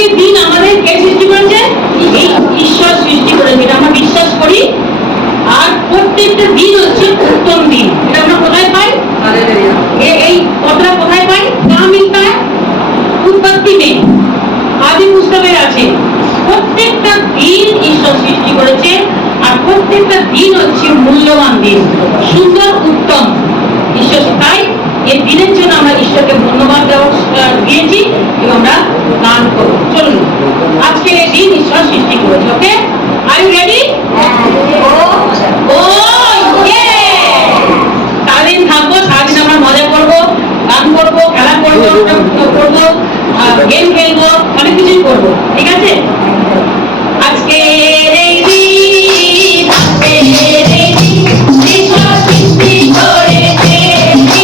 আজকের দিন আমাদের কে সৃষ্টি করেছে? এই ঈশ্বর সৃষ্টি করেছে, এটা আমরা বিশ্বাস করি। আর প্রত্যেকটা দিন হচ্ছে উত্তম দিন। এটা আমরা কোথায় পাই? এই কথাটা কোথায় পাই? কहाँ मिलता है? उत्पत्ति में, आदि पुस्तके আছে। প্রত্যেকটা দিন ঈশ্বর সৃষ্টি করেছে, আর প্রত্যেকটা দিন হচ্ছে মূল্যবান দিন, সুন্দর, উত্তম। ঈশ্বর তাই এই দিনের জন্য আমরা ঈশ্বরকে ধন্যবাদ দিয়েছি এবং আমরা গান করব। চলুন, আজকের এই দিন ঈশ্বর সৃষ্টি করেছে। ওকে, আর ইউ রেডি? ও ইয়ে! সারাদিন থাকবো, সারাদিন আমরা মজা করবো, গান করবো, খেলা করবো, গেম খেলবো, অনেক কিছুই করবো। ঠিক আছে? আজকে এই দিন, আজকের এই দিন, ঈশ্বর সৃষ্টি করেছে,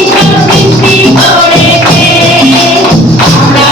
ঈশ্বর সৃষ্টি করেছে। আমরা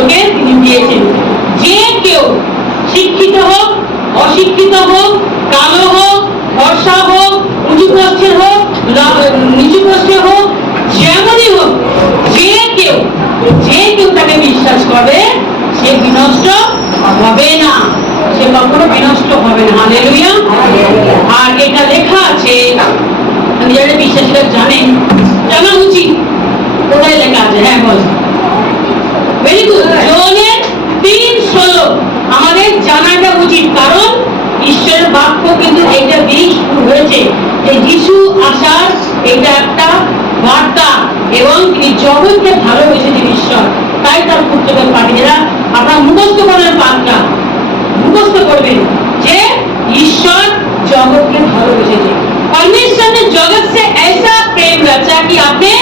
পুত্রকে তিনি দিয়েছেন। যে কেউ শিক্ষিত হোক, অশিক্ষিত হোক, কালো হোক, ফর্সা হোক, উঁচু প্রস্থের হোক, নিচু প্রস্থের হোক, যেমনই হোক, যে কেউ তাকে বিশ্বাস করবে সে বিনষ্ট হবে না, সে কখনো বিনষ্ট হবে না। হালেলুয়া। আর এটা লেখা আছে, যারা বিশ্বাসীরা জানেন, জানা উচিত। কোথায় লেখা আছে? হ্যাঁ বল। Very good. জোনের 3:16 আমাদের জানাটা উচিত, কারণ ঈশ্বরের বাক্য কিন্তু এটা দিয়েই শুরু হয়েছে যে যিশু আসার এটা একটা বার্তা, এবং তিনি জগৎকে ভালোবেসেছেন ঈশ্বর, তাই তার পুত্রকে পাঠিয়ে। যারা আপনারা মুখস্থ করেন, পাঠটা মুখস্থ করবেন যে ईश्वर जगत के भालोबेसेছে। परमेश्वर ने जगत से ऐसा प्रेम रचा कि आपने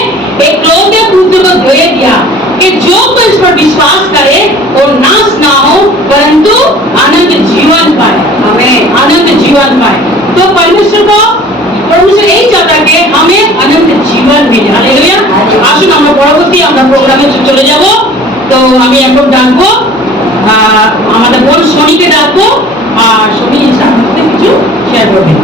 एकलौते पुत्र को दे दिया कि जो कोई इस पर विश्वास करे वो नाश ना हो परंतु अनंत जीवन पाए। आमीन। अनंत जीवन पाए। तो परमेश्वर এই চাতাকে हमें अनंत जीवन मिले। हालेलुया। আসুন আমরা পরবর্তী আমরা প্রোগ্রামে চলে যাব। তো আমি এখন ডাকবো আমাদের বোন সোনিকে ডাকবো, আর সোনি সাথে কিছু শেয়ার করবে।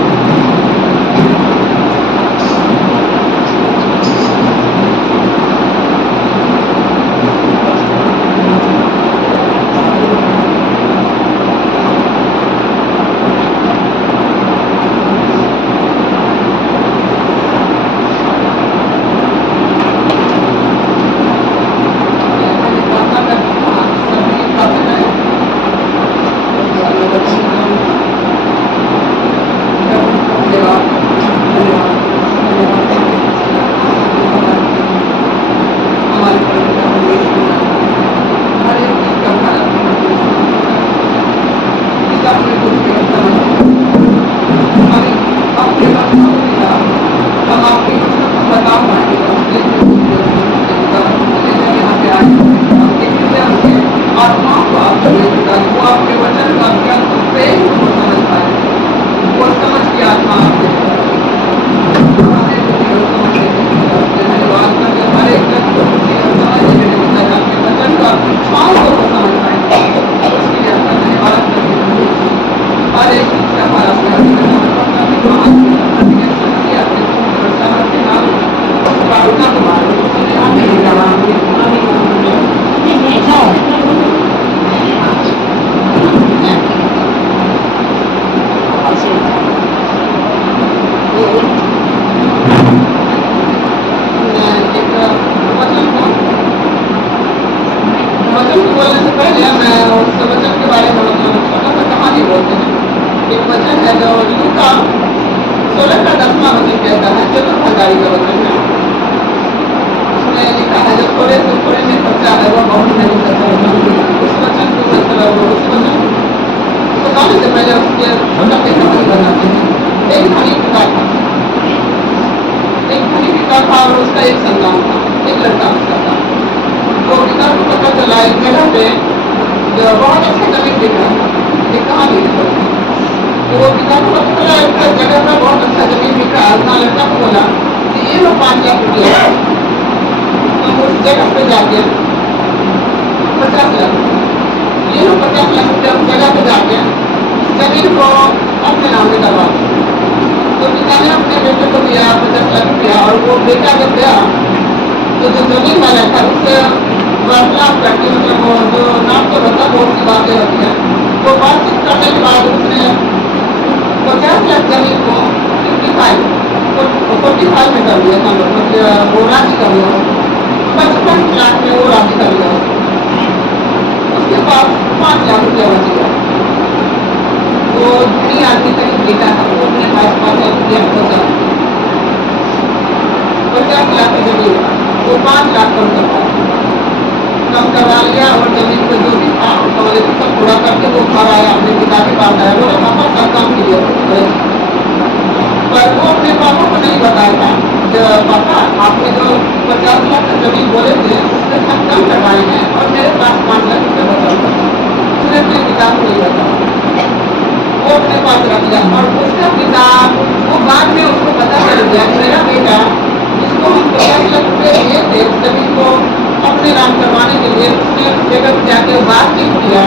अपने नाम करवाने के लिए उसने जगह पर जाके बातचीत किया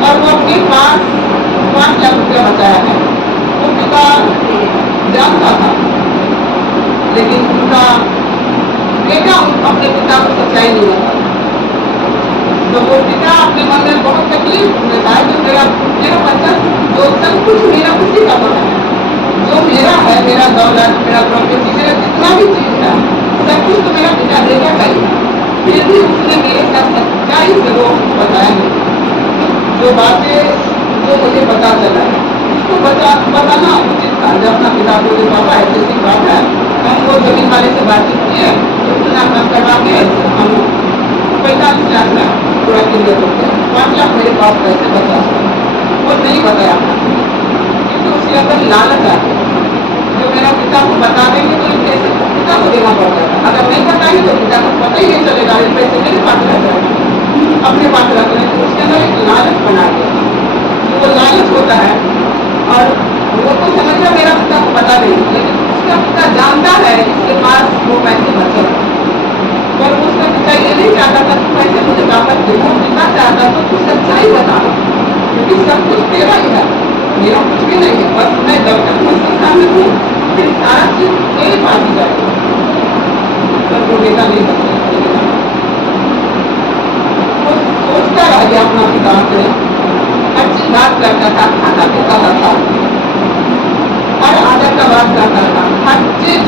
और वो अपने पास 5 लाख रुपया बचाया है। वो पिता जानता था, लेकिन उनका बेटा अपने पिता को सच्चाई नहीं बताता। तो वो पिता अपने मन में बहुत तकलीफ लेता है, जो मेरा बच्चा जो सब कुछ मेरा उसी का बना है, जो मेरा है, मेरा दौलत, मेरा प्रॉपर्टी, मेरा जितना भी चीज है, सब कुछ तो मेरा पिता लेगा ही। फिर भी उसने मेरे साथ सच्चाई से वो बताया जो बातें जो मुझे पता चला है उसको बताना उचित था। जब अपना पिता को जो पापा ऐसी ऐसी बात है, हम वो जमीन वाले से बातचीत किए, उतना काम करवा के हम 45 लाख का पूरा क्लियर हो गया। 5 लाख मेरे पास पैसे बचा, वो नहीं बताया क्योंकि उसके अंदर लालच आ गई। जो मेरा पिता को बता देंगे तो इनके पिता को देना पड़ जाएगा, अगर नहीं बताएंगे तो पिता को पता ही नहीं चलेगा, ये पैसे मेरे पास रह जाएगा, अपने पास रख लेंगे। तो उसके अंदर एक लालच बना दिया, वो लालच होता है। और वो तो समझता मेरा पिता को बता देंगे, लेकिन उसका पिता जानता है इसके पास वो पैसे बचे, पर उसका पिता ये नहीं चाहता था कि पैसे मुझे वापस दे। वो पिता चाहता तो तू सच्चाई बता, क्योंकि सब कुछ तेरा ही है, मेरा कुछ भी नहीं है, बस मैं जब तक संसार में हूँ फिर सारा चीज मेरे पास ही जाएगा। पर वो बेटा नहीं सकता, वो सोचता रह गया अपना पिता से, अच्छी बात करता था, खाता पीता था, हर आदत का बात करता था, हर चीज।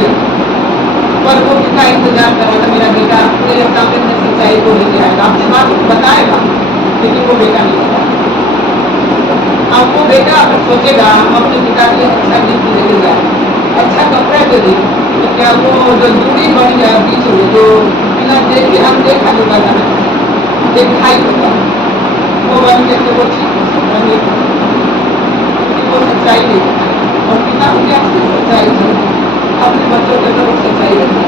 पर वो पिता इंतजार कर रहा था मेरा बेटा मेरे सामने में सच्चाई को लेके आएगा, अपनी बात को बताएगा, लेकिन वो बेटा नहीं बताया। अब वो बेटा अगर सोचेगा हम अपने पिता के अच्छा गिफ्ट लेके जाए, अच्छा कपड़ा दे दें, तो क्या वो जो दूरी बढ़ जाए बीच में, जो बिना देखे हम देखा जो करना है दिखाई होता है, वो बन के तो वो चीज बने, वो सच्चाई नहीं है। और पिता को क्या सच्चाई चाहिए अपने बच्चों के अंदर, वो सच्चाई रहती है,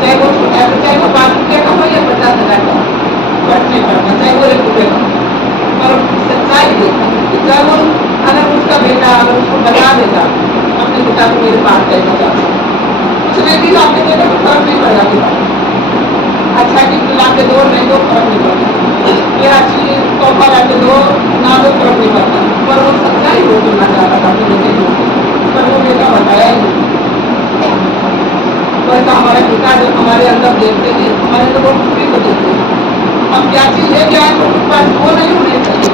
चाहे वो छोटा है, चाहे वो 5 रुपये का हो या 50,000 का, फर्क नहीं पड़ता, चाहे वो 1 रुपये का, और सच्चाई देखा। जब अगर उसका बेटा अगर उसको बता देता अपने पिता को मेरे पास पैसा चाहता, कुछ नहीं भी लाके देता तो फर्क नहीं पड़ जाता, अच्छा गिफ्ट ला के दो नहीं दो फर्क नहीं पड़ता, या अच्छी तोहफा ला के दो ना दो फर्क नहीं पड़ता, पर वो सच्चाई वो सुनना चाहता था कि मुझे, पर वो बेटा बताया ही नहीं। तो ऐसा हमारे पिता जब हमारे अंदर देखते हैं, हमारे अंदर वो खुशी को देखते हैं, हम क्या चीज है क्या वो नहीं होने चाहिए,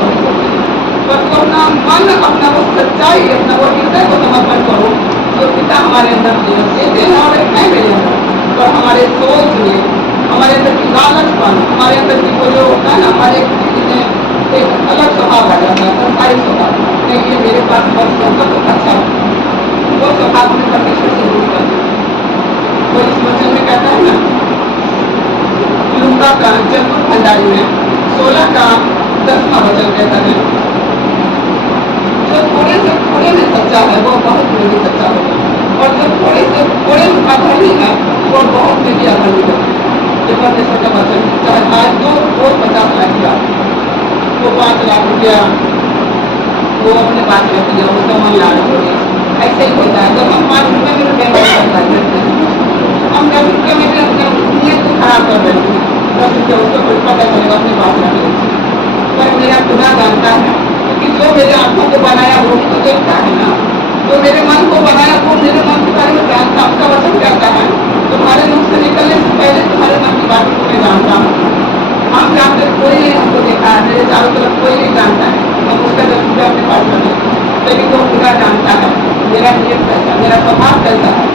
पर तो अपना मन, अपना वो सच्चाई, अपना वो हृदय को समर्पण करो जो पिता हमारे अंदर देते हैं और है मेरे अंदर। पर हमारे सोच में, हमारे अंदर की लालचपन, हमारे अंदर की वो जो होता है ना, हमारे एक अलग स्वभाव आ जाता है, संसारिक स्वभाव, नहीं ये मेरे पास बहुत होगा तो अच्छा है, वो स्वभाव में परमेश्वर से दूर कर देता। तो इस वचन में कहता है ना, लूका का चतुर्थ अध्याय में 16 का 10वां वचन कहता है, जो थोड़े में सच्चा है वो बहुत में भी सच्चा होगा, और जो थोड़े में अधर्मी है वो बहुत में भी अधर्मी होगा। ये परमेश्वर का वचन, चाहे आज दो 50 लाख की बात, वो 5 लाख रुपया वो अपने पास रख लिया, उसका मन लालच हो गया। ऐसे ही होता है जब हम 5 रुपये में व्यवहार करते हैं, हम 10 रुपये में भी अपने नीयत को खराब कर देते हैं, 10 रुपये उसको कुछ पता चलेगा अपने पास रख लेते। पर मेरा खुदा जानता है, क्योंकि जो मेरे आंखों को बनाया वो भी तो देखता है ना, जो मेरे मन को बनाया वो मेरे मन के बारे में जानता, उसका वचन कहता है तुम्हारे मुख से निकलने से पहले तुम्हारे मन की बात को मैं जानता हूँ। हम जानते कोई नहीं हमको देखा है, मेरे चारों तरफ कोई नहीं जानता है, हम उसका 10 रुपये अपने पास रखें, लेकिन वो खुदा जानता है मेरा नियत कैसा, मेरा स्वभाव कैसा है।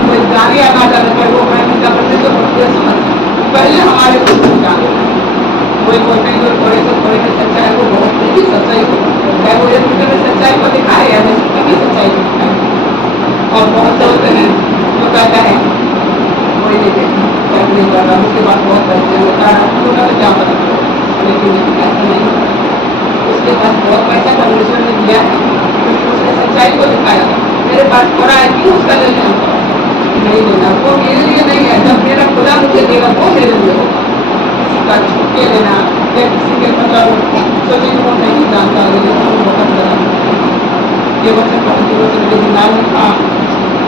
कोई जाने या ना जाने पर वो मैं उनका परमेश्वर समझ पहले हमारे को जाने, कोई बोलते हैं थोड़े से थोड़े में सच्चाई, वो बहुत ही सच्चाई हो, चाहे वो 1 रुपये में सच्चाई को दिखाए या 10 रुपये में सच्चाई को दिखाए। और बहुत से होते हैं जो कहता है कोई नहीं देखा नहीं कर रहा, उसके बाद बहुत पैसे होता है, उनका तो क्या पता, लेकिन ऐसा नहीं, उसके पास बहुत पैसा परमेश्वर ने दिया है, उसने सच्चाई को दिखाया, मेरे पास थोड़ा है कि उसका ले लेना नहीं लेना, वो मेरे लिए नहीं है, जब मेरा खुदा मुझे देगा वो मेरे लिए होगा। किसी का छूट के लेना या किसी के मतलब सोचे को नहीं जानता, ये वचन बहुत वचन मेरे दिमाग में था,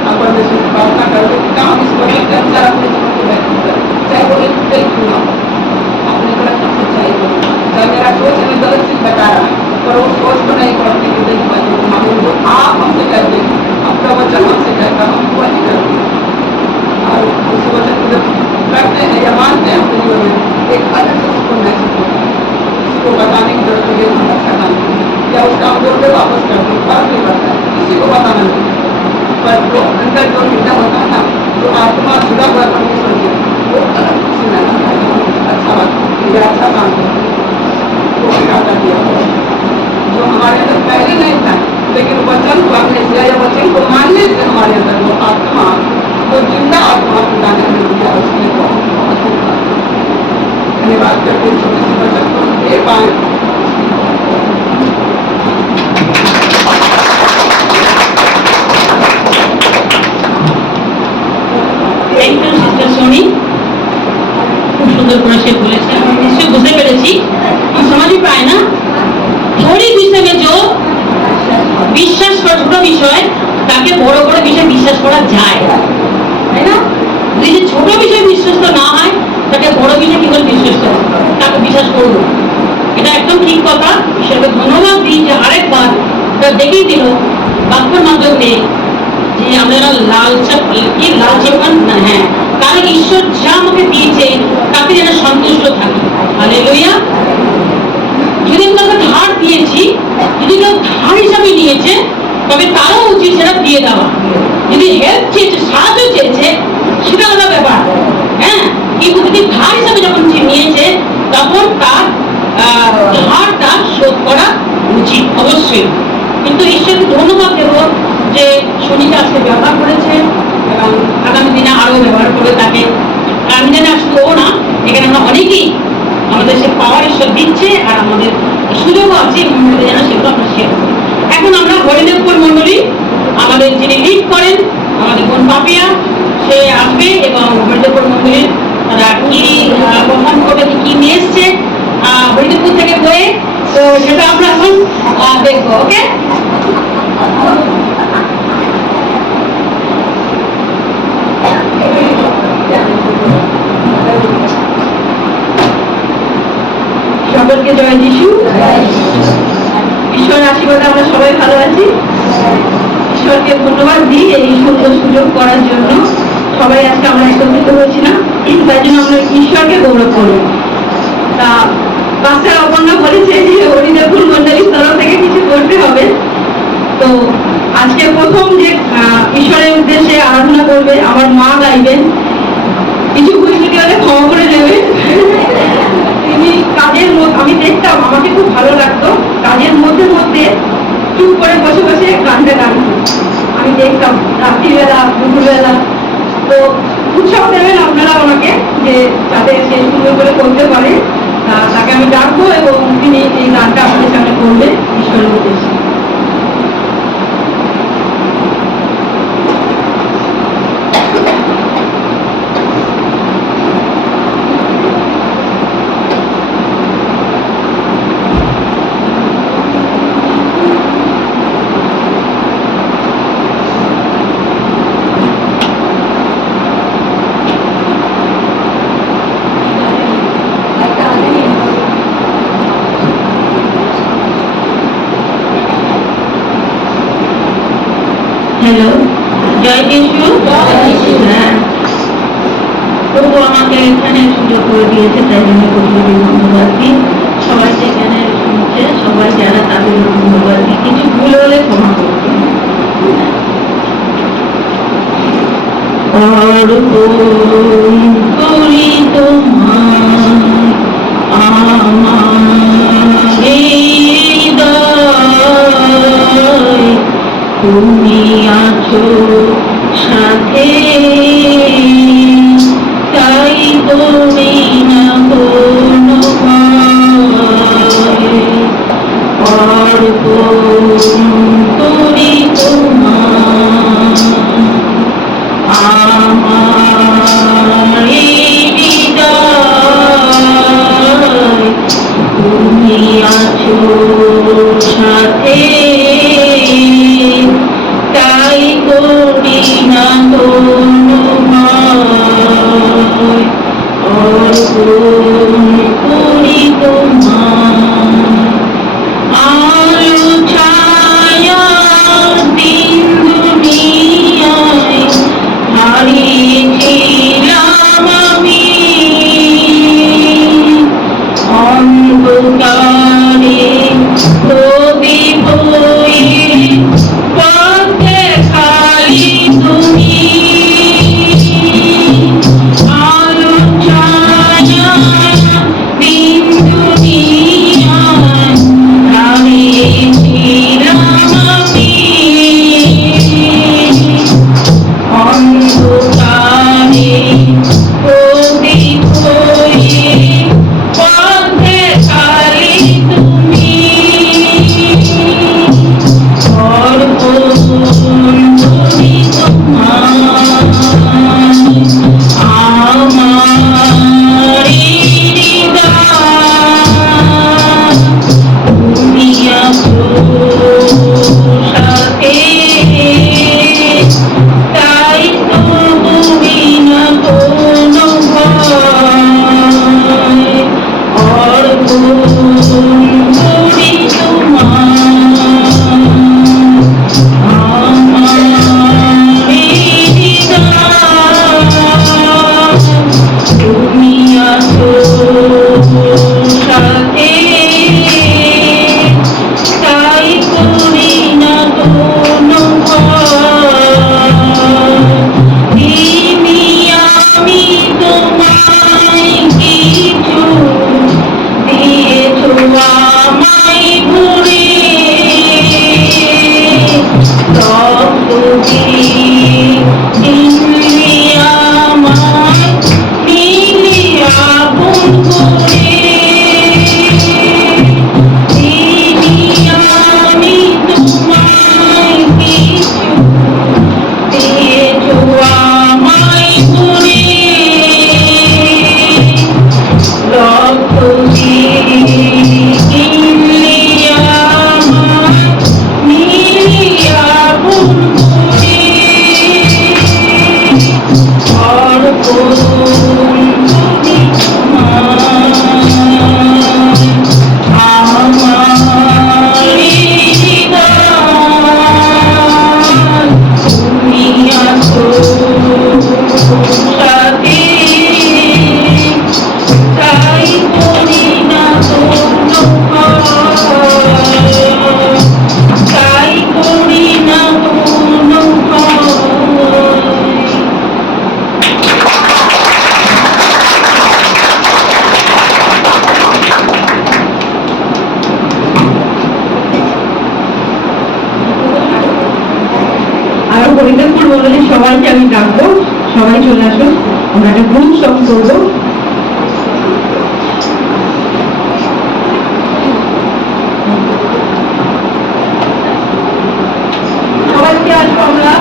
आप परमेश्वर से प्रार्थना करो कि हम इस वचन के अनुसार अपने जीवन को व्यतीत करें, चाहे वो 1 रुपये क्यों ना हो, नहीं करूँ, चाहे मेरा सोच हमें गलत चीज बता रहा है, पर वो सोच को नहीं करने की वजह बच्चों को मालूम जो आप हमसे कहते हैं, आपका वचन हमसे कहता है, हम वही करते हैं। और उस वचन को जब करते हैं या मानते हैं अपने जीवन में, एक अलग से सुकून महसूस होता है। किसी को बताने की जरूरत नहीं, हम अच्छा काम करें या उसका हम बोल के वापस करते हैं, फर्क नहीं पड़ता है, किसी को बताना नहीं। पर जो अंदर जो हृदय होता है ना, जो आत्मा जुड़ा हुआ है परमेश्वर से, वो अलग खुशी महसूस होता है। अच्छा बात, ये अच्छा काम करते हैं, वो इरादा किया हुआ है जो हमारे अंदर पहले नहीं था, लेकिन वचन पढ़ने से या वचन को मानने से हमारे अंदर वो आत्मा, वो जिंदा आत्मा खुदा ने हमें दिया, उसने बहुत धन्यवाद करते हैं। छोटे से वचन को हम दे पाए। थैंक यू सिस्टर सोनी, খুব সুন্দর করে সে বলেছে, আমি নিশ্চয়ই বুঝতে পেরেছি। हम समझ ही पाए ना, थोड़ी विषय में जो বিশ্বাস করা ছোট বিষয়, তাকে বড় বড় বিষয় বিশ্বাস করা যায়, তাই না? যদি সে ছোট বিষয় বিশ্বস্ত না হয়, তাকে বড় বিষয় কি করে বিশ্বস্ত তাকে বিশ্বাস করবো? এটা একদম ঠিক কথা। ঈশ্বরকে ধন্যবাদ দিই যে আরেকবার এটা দেখিয়ে দিল বাক্যের মাধ্যমে যে আমরা লালচেপন না, হ্যাঁ, কারণ ঈশ্বর যা আমাকে দিয়েছে তাতে যেন সন্তুষ্ট থাকি। হালেলুয়া। যদি আমি তাকে ধার দিয়েছি, যদি কেউ ধার হিসাবে নিয়েছে, তবে তারও উচিত সেটা দিয়ে দেওয়া। যদি হেল্প চেয়েছে, সাহায্য চেয়েছে, সেটা আলাদা ব্যাপার, হ্যাঁ, কিন্তু যদি ধার হিসাবে যখন সে নিয়েছে, তখন তার ধারটা শোধ করা উচিত অবশ্যই। কিন্তু ঈশ্বরকে ধন্যবাদ দেব যে শনিকে আজকে ব্যবহার করেছে এবং আগামী দিনে আরো ব্যবহার করবে তাকে। আমি জানি শুধু ও না, এখানে আমরা অনেকেই আমাদের সে পাওয়ার ঈশ্বর দিচ্ছে, আর আমাদের সুযোগও আছে মন্ডলী যেন সেগুলো আমরা শেয়ার করি। এখন আমরা হরিদেবপুর মন্ডলী আমাদের যিনি লিড করেন, আমাদের বোন পাপিয়া, সে আসবে এবং হরিদেবপুর মন্ডলীর তারা কি পারফর্ম করবে, কি নিয়ে এসছে হরিদেবপুর থেকে বয়ে, তো সেটা আমরা এখন দেখবো। ওকে, সকলকে জয় যিশু। ঈশ্বরের আশীর্বাদে আমরা সবাই ভালো আছি। ঈশ্বরকে ধন্যবাদ দিই এই সুন্দর সুযোগ করার জন্য। সবাই আজকে আমরা একত্রিত হয়েছিলাম, তাই জন্য আমরা ঈশ্বরকে গৌরব করব। তা পাশের অপর্ণা বলেছে যে হরিদেবপুর মন্ডলীর তরফ থেকে কিছু করতে হবে। তো আজকে প্রথম যে ঈশ্বরের উদ্দেশ্যে আরাধনা করবে আমার মা গাইবেন, কিছু ভুল ত্রুটি হলে ক্ষমা করে দেবে। তিনি কাজের আমি দেখতাম, আমাকে খুব ভালো লাগতো কাজের মধ্যে মধ্যে চুপ করে বসে বসে গানটা গাইতো, আমি দেখতাম রাত্রিবেলা দুপুরবেলা। তো উৎসাহ দেবেন আপনারা আমাকে যে যাতে সে সুন্দর করে করতে পারে। তাকে আমি ডাকবো এবং তিনি এই গানটা আমাদের সামনে করবেন ঈশ্বরের উদ্দেশ্যে। হ্যালো, জয় যিশু। হ্যাঁ, প্রভু আমাকে এখানে সুযোগ করে দিয়েছে, তাই জন্য প্রভুকে ধন্যবাদ দিই। সবাইকে এখানে শুনছে, সবাই যারা তাদের ধন্যবাদ দিই। কিছু ভুল হলে ক্ষমা করবে। করি তোমার আমার হৃদয়, তুমি আছো সাথে, তাই করি না কোনো করি তোমার আমার হৃদয়, তুমি আছো সাথে, তাই করি না কোনো হরিদেবপুর বলে সবাইকে আমি ডাকবো, সবাই চলে আসুন, আমরা একটা গ্রুপ সং করবো। সবাইকে আসবো আমরা।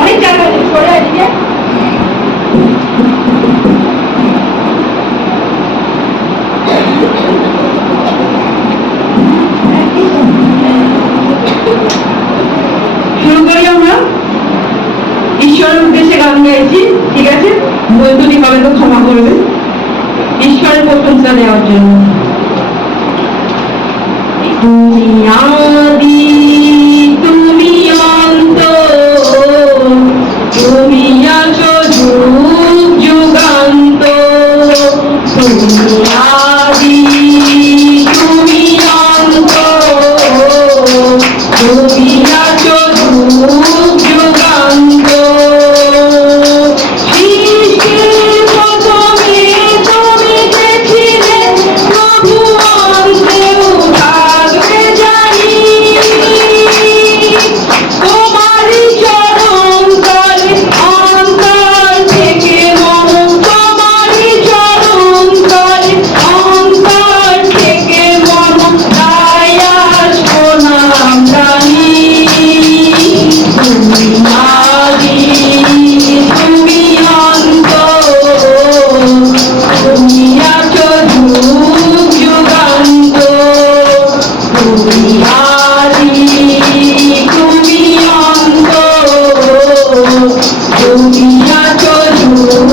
অনেক জায়গা আছে, সরে এদিকে। শুরু করি আমরা। ঈশ্বরের উদ্দেশ্যে গান গাইছি, ঠিক আছে? বৈদ্যুতিক ভাবে তো ক্ষমা করবে, ঈশ্বরের প্রশংসা দেওয়ার জন্য। তুমি আদি, তুমি অন্ত, তুমি আছো যুগ যুগান্ত। তুমি আদি, তুমি অন্ত, তুমি আছো যুগ যুগান্ত। সৃষ্টির প্রথমে তুমি দেখিলে প্রভু অন্তেও থাকবে জানি। তোমারই চরণ তলে অন্তর থেকে মন, তোমারই চরণ তলে অন্তর থেকে মন, তাই আসবো নাম জানি। তুমি আদি, তুমি অন্ত, তুমি আছো যুগ যুগান্ত। তুমি আদি, তুমি অন্ত, তুমি আছো যুগ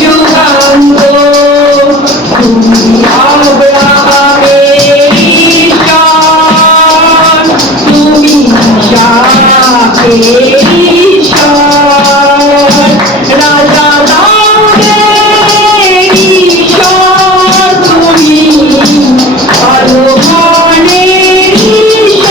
যুগান্ত। তুমি আব্রাহামের ঈশ্বর, তুমি ইসাকের ঈশ্বর, রাজা দাউদের ঈশ্বর, তুমি সলোমনের ঈশ্বর।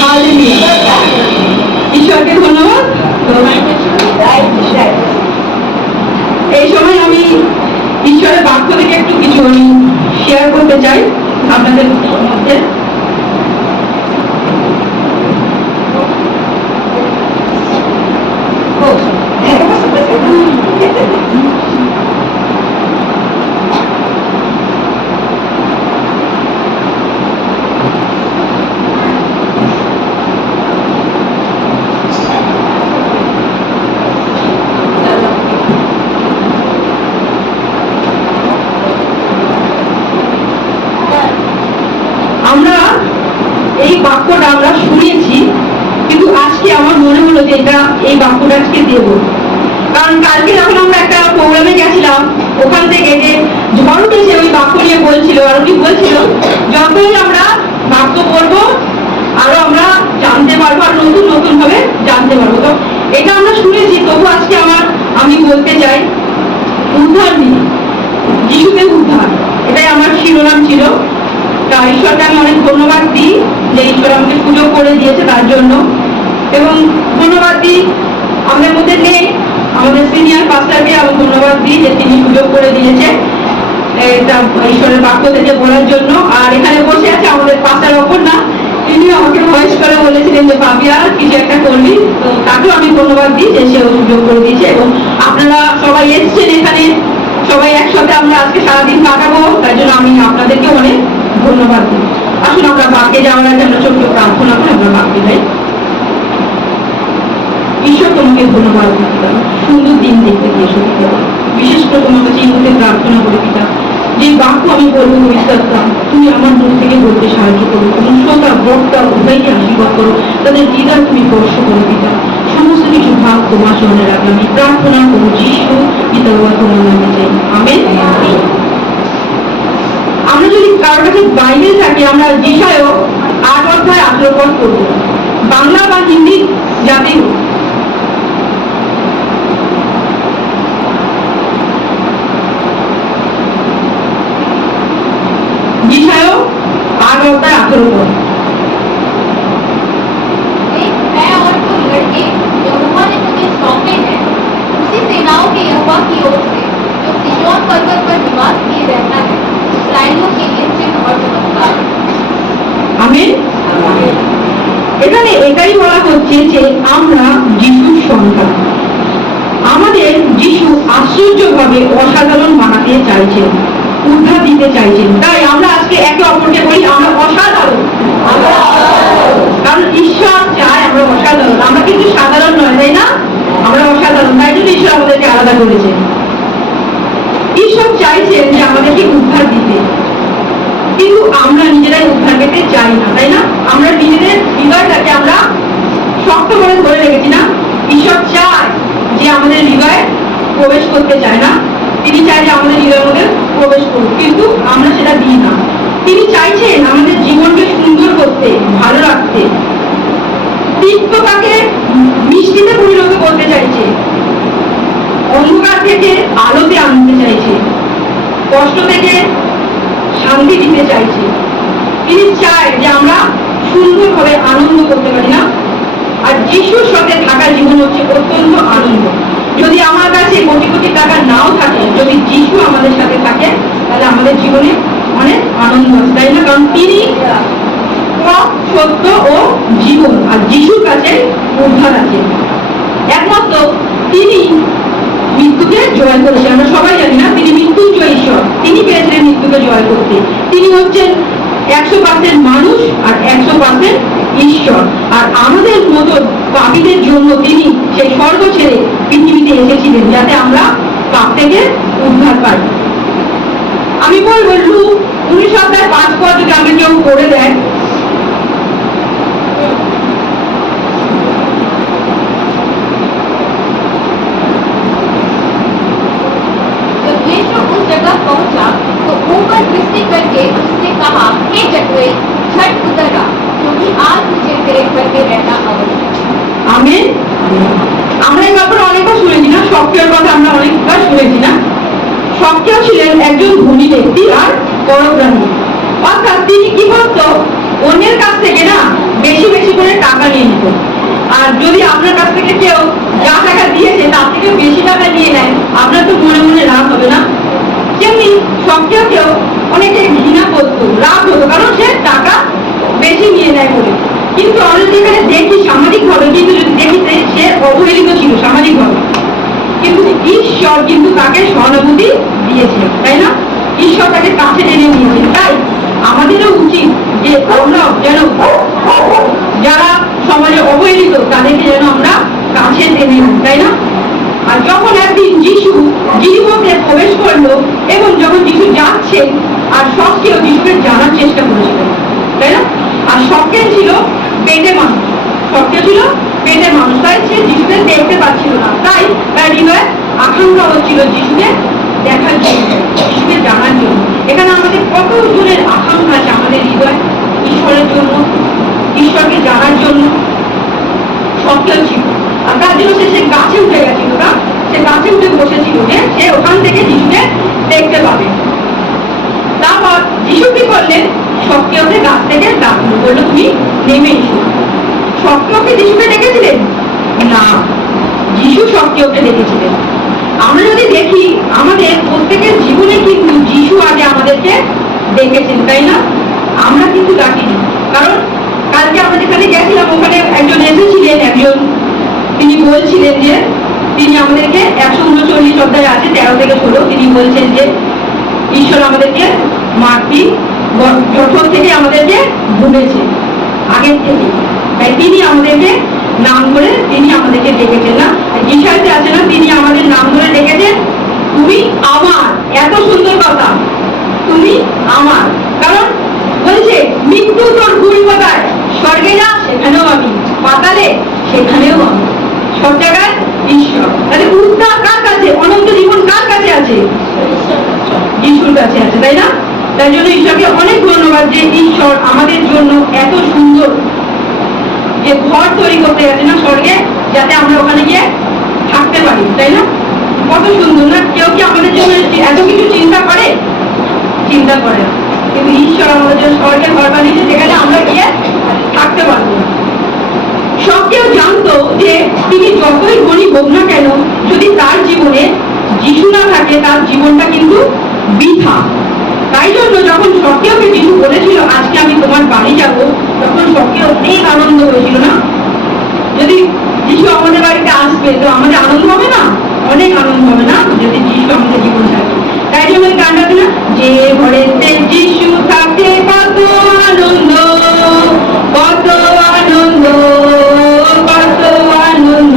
হালেলুয়া। ঈশ্বরকে ধন্যবাদ। তো এই সময় আমি ঈশ্বরের বাক্য থেকে একটু কিছু আমি শেয়ার করতে চাই আপনাদের মধ্যে। আমরা এই বাক্যটা আমরা শুনেছি, কিন্তু আজকে আমার মনে হলো যে এই বাক্যটা আজকে দেব। কারণ কালকে যখন আমরা একটা প্রোগ্রামে গেছিলাম, ওখান থেকে যে ঝড় উঠেছে ওই বাক্য নিয়ে বলছিল, আর উনি বলছিল যতই আমরা বাক্য পড়বো আরো আমরা জানতে পারবো, আর নতুন নতুন ভাবে জানতে পারবো। তো এটা আমরা শুনেছি, তবু আজকে আমি বলতে চাই উদ্ধার নিয়ে, যিশুতে উদ্ধার, এটাই আমার শিরোনাম ছিল। তা ঈশ্বরকে আমি অনেক ধন্যবাদ দিই যে ঈশ্বর আমাকে সুযোগ করে দিয়েছে তার জন্য, এবং ধন্যবাদ দিই আমাদের মধ্যে নেই আমাদের সিনিয়র পাস্টারকে আমি ধন্যবাদ দিই যে তিনি সুযোগ করে দিয়েছে এটা ঈশ্বরের বাক্য থেকে বলার জন্য। আর এখানে বসে আছে আমাদের পাস্টার অপর না, তিনি আমাকে ভয়েস করে বলেছিলেন যে ভাবিয়া কিছু একটা করবি, তো তাকেও আমি ধন্যবাদ দিই যে সেও সুযোগ করে দিয়েছে। এবং আপনারা সবাই এসছেন এখানে, সবাই একসাথে আমরা আজকে সারাদিন কাটাবো, তাই জন্য আমি আপনাদেরকে অনেক ধন্যবাদ দিই। আসুন আমরা বাক্যে যাওয়ার আগে আমরা ছোট্ট প্রার্থনা করে আমরা বাক্যে যাই। ঈশ্বর তোমাকে ধন্যবাদ দিতে, সুন্দর দিন দেখতে দিয়ে সত্যি, বিশেষ করে তোমার কাছে এই মুহূর্তে প্রার্থনা করে পিতা, যে বাক্য আমি বলবো পবিত্রতা তুমি আমার মুখ থেকে বলতে সাহায্য করো, এবং শ্রোতা বক্তা উভয়কে আশীর্বাদ করো, তাদের হৃদয় তুমি স্পর্শ করো পিতা। সমস্ত কিছু ভাগ তোমার চরণে রাখলাম, আমি প্রার্থনা করো যিশু পিতা তোমার নামে চাই, আমেন। আমরা যদি কারোর কাছে বাইরে থাকি, আমরা যেসায়ও 8 অধ্যায় 18 পদ করব, বাংলা বা হিন্দি যাতেই হোক। যেসায়ও 8 অধ্যায় 18 পদ। मैं और जो लड़के यहोवा ने मुझे सौंपे हैं, उसी सेनाओं के यहोवा की ओर से, जो सिय्योन पर्वत पर निवास किए रहता है, इस्राएलियों के लिए चिन्ह और चमत्कार। আমেন। এখানে এটাই বলা হচ্ছে যে আমরা যিশুর সন্তান, আমাদের যিশু আশ্চর্যভাবে অসাধারণ বানাতে চাইছেন, উদ্ধার দিতে চাইছেন। তাই আমরা আজকে একে অপরকে বলি আমরা অসাধারণ, কারণ ঈশ্বর চায় আমরা অসাধারণ। আমরা কিন্তু সাধারণ নয়, তাই না? আমরা অসাধারণ, তাই জন্য ঈশ্বর আমাদেরকে আলাদা করেছেন। ঈশ্বর চাইছেন যে আমাদেরকে উদ্ধার দিতে, কিন্তু আমরা নিজেরাই উদ্ধার পেতে চাই না, তাই না? আমরা নিজেদের হৃদয়টাকে আমরা শক্ত করে ধরে রেখেছি না। ঈশ্বর চায় যে আমাদের হৃদয়ে প্রবেশ করতে চায় না, তিনি চায় যে আমাদের হৃদয়ের মধ্যে প্রবেশ করুক, কিন্তু আমরা সেটা দিই না। তিনি চাইছেন আমাদের জীবনকে সুন্দর করতে, ভালো রাখতে, তিক্ততাকে মিষ্টিতে পরিণত করতে চাইছে, অন্ধকার থেকে আলোতে আনতে চাইছে, কষ্ট থেকে শান্তি দিতে চাইছে। তিনি চায় যে আমরা সুন্দরভাবে আনন্দ করতে পারি না। আর যিশুর সাথে থাকার জীবন হচ্ছে অত্যন্ত আনন্দ। যদি আমার কাছে কোটি কোটি টাকা নাও থাকে, যদি যিশু আমাদের সাথে থাকে, তাহলে আমাদের জীবনে অনেক আনন্দ আছে, তাই না? কারণ তিনি পথ, সত্য ও জীবন, আর যিশুর কাছে উদ্ধার আছে। একমাত্র তিনি মৃত্যুকে জয় করেছে, আমরা সবাই জানি না? তিনি মৃত্যুঞ্জয় ঈশ্বর, তিনি পেরেছিলেন মৃত্যুকে জয় করতে। তিনি হচ্ছেন 100% মানুষ আর 100% ঈশ্বর। আর আমাদের মতো পাপীদের জন্য তিনি সেই স্বর্গ ছেড়ে পৃথিবীতে এসেছিলেন, যাতে আমরা পাপ থেকে উদ্ধার পাই। আমি বলবো লুক 19 অধ্যায় 5 পদ যদি আমি কেউ করে দেয়। जब यीशु उस जगह पहुंचा तो ऊपर दृष्टि करके उसने कहा, हे जटुए, झट उतर आ, क्योंकि आज तुझे तेरे घर में रहना आवश्यक। আমেন। আমরা এই ব্যাপারে অনেকবার শুনেছি না? শক্তের কথা আমরা অনেকবার শুনেছি না? শক্তেও ছিলেন একজন ধনী ব্যক্তি আর পরপ্রাণী, অর্থাৎ তিনি কি করত? অন্যের কাছ থেকে না বেশি বেশি করে টাকা নিয়ে নিত। আর যদি আপনার কাছ থেকে কেউ যা টাকা দিয়েছে তার থেকে বেশি টাকা নিয়ে নেয়, আপনার তো মনে মনে রাগ হবে না? তেমনি সবকেও অনেকে ঘৃণা করতো, রাগ হতো, কারণ সে টাকা বেশি নিয়ে নেয় বলে। কিন্তু আমরা যেখানে দেখি সামাজিক ভাবে, কিন্তু যদি দেখি সে অবহেলিত ছিল সামাজিক ভাবে, কিন্তু ঈশ্বর কিন্তু তাকে সহানুভূতি দিয়েছিল, তাই না? ঈশ্বর তাকে কাছে টেনে নিয়েছেন। তাই আমাদেরও উচিত যে আমরা যেন যারা সমাজে অবহেলিত তাদেরকে যেন আমরা কাছে টেনে নিই, তাই না? আর যখন একদিন যিশু গিরিপথে প্রবেশ করলো এবং যখন যিশু যাচ্ছে, আর সবকেও যিশুকে জানার চেষ্টা করেছিলেন, তাই না? আর সবকে ছিল পেটে মানুষ, সবকে ছিল পেটে মানুষ, তাই সে যিশুকে দেখতে পাচ্ছিল না। তাই তার হৃদয়ে আকাঙ্ক্ষা হচ্ছিল যিশুকে দেখার জন্য, যিশুকে জানার জন্য। এখানে আমাদের কত জনের আকাঙ্ক্ষা আছে আমাদের হৃদয় ঈশ্বরের জন্য, ঈশ্বরকে জানার জন্য। সবকেও ছিল, আর তার জন্য সে গাছে উঠে গেছিল না, সে গাছে উঠে বসেছিল যে সে ওখান থেকে যিশুকে দেখতে পাবে। তারপর যিশু কি করলেন? সবকেওকে গাছ থেকে ডাকলো, বললো তুমি নেমে এসো। সবকেওকে যিশুকে ডেকেছিলেন না, যিশু সবকেওকে ডেকেছিলেন। আমরা যদি দেখি আমাদের প্রত্যেকের জীবনে কিন্তু যিশু আগে আমাদেরকে ডেকেছেন, তাই না? আমরা কিন্তু ডাকিনি। কারণ কালকে আমরা যেখানে গেছিলাম ওখানে একজন এসেছিলেন, একজন তিনি বলছিলেন যে তিনি আমাদেরকে 139 অধ্যায় আছে 13 থেকে 16, তিনি বলছেন যে ঈশ্বর আমাদেরকে মাটি জঠর থেকে আমাদেরকে ভুলেছে আগের থেকে, তাই তিনি আমাদেরকে নাম করে তিনি আমাদেরকে ডেকেছেন না। গীতাতে আছে না, তিনি আমাদের নাম ধরে ডেকেছেন, তুমি আমার। এত সুন্দর কথা, তুমি আমার। কারণ বলছে মৃত্যু তোর ভুল কোথায়, স্বর্গে যা সেখানেও আমি, পাতালে সেখানেও আমি, সব জায়গায় ঈশ্বর। তাহলে উদ্ধার কার কাছে, অনন্ত জীবন কার কাছে আছে? যিশুর কাছে আছে, তাই না? তাই জন্য ঈশ্বরকে অনেক ধন্যবাদ যে ঈশ্বর আমাদের জন্য এত সুন্দর যে ঘর তৈরি করতে গেছে না স্বর্গে, যাতে আমরা ওখানে গিয়ে থাকতে পারি, তাই না? কত সুন্দর না? কেউ কি আমাদের জন্য এত কিছু চিন্তা করে? চিন্তা করে না। কিন্তু ঈশ্বর আমাদের জন্য স্বর্গের ঘর বানিয়েছে, যেখানে আমরা গিয়ে থাকতে পারবো। সব কেউ জানতো যে তিনি যতই ধনী হোক না কেন, যদি তার জীবনে যিশু না থাকে তার জীবনটা কিন্তু বৃথা। তাই জন্য যখন সবকেওকে যিশু বলেছিল আজকে আমি তোমার বাড়ি যাব, তখন সবকেও অনেক আনন্দ হয়েছিল না? যদি যিশু আমাদের বাড়িতে আসবে তো আমাদের আনন্দ হবে না? অনেক আনন্দ হবে না যদি যিশু আমাদের জীবন থাকে। তাই জন্য গানটা আছে না, যে ঘরেতে যিশু থাকে কত আনন্দ, কত আনন্দ, কত আনন্দ,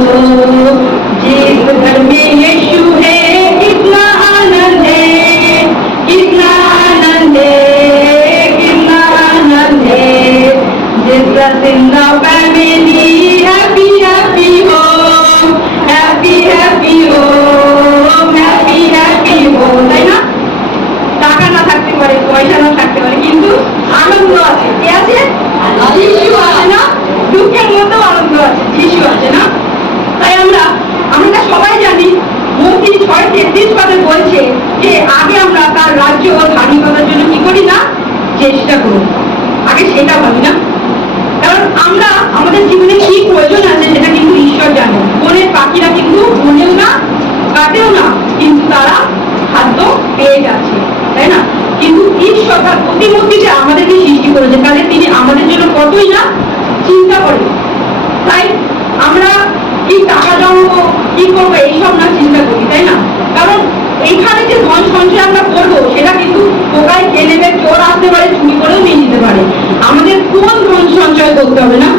যে घर में यीशु है कितना आनंद है, कितना आनंद है, कितना आनंद है, जिसका जिंदा फैमिली हैप्पी हैप्पी हो, हैप्पी हैप्पी हो, हैप्पी हैप्पी हो, তাই না? টাকা না থাকতে পারে, পয়সা না থাকতে পারে, কিন্তু আনন্দ আছে। কে আছে? যিশু আছে না? দুঃখের মধ্যেও আনন্দ আছে, যিশু আছে না? তাই আমরা সবাই জানি মূর্তি 6:33 বলছে যে আগে আমরা তার রাজ্য ও ধার্মিকতার জন্য কি করি না? চেষ্টা করি, আগে সেটা ভাবি না। কারণ আমরা আমাদের জীবনে কি প্রয়োজন আছে সেটা কিন্তু ঈশ্বর জানে। বনের পাখিরা কিন্তু বনেও না, কাটেও না, কিন্তু তারা খাদ্য পেয়ে যাচ্ছে, তাই না? কিন্তু ঈশ্বর তার প্রতিমূর্তিতে আমাদেরকে সৃষ্টি করেছে, তাহলে তিনি আমাদের জন্য কতই না চিন্তা করেন। তাই আমরা কি টাকা জমাবো, কি করবো, এইসব না চিন্তা করি, তাই না? কারণ এইখানে যে ধন সঞ্চয় আমরা করবো সেটা কিন্তু পোকায় খেয়ে নেবে, চোর আসতে পারে, চুরি করেও নিয়ে নিতে পারে। আমাদের কোন ধন সঞ্চয় করতে হবে না?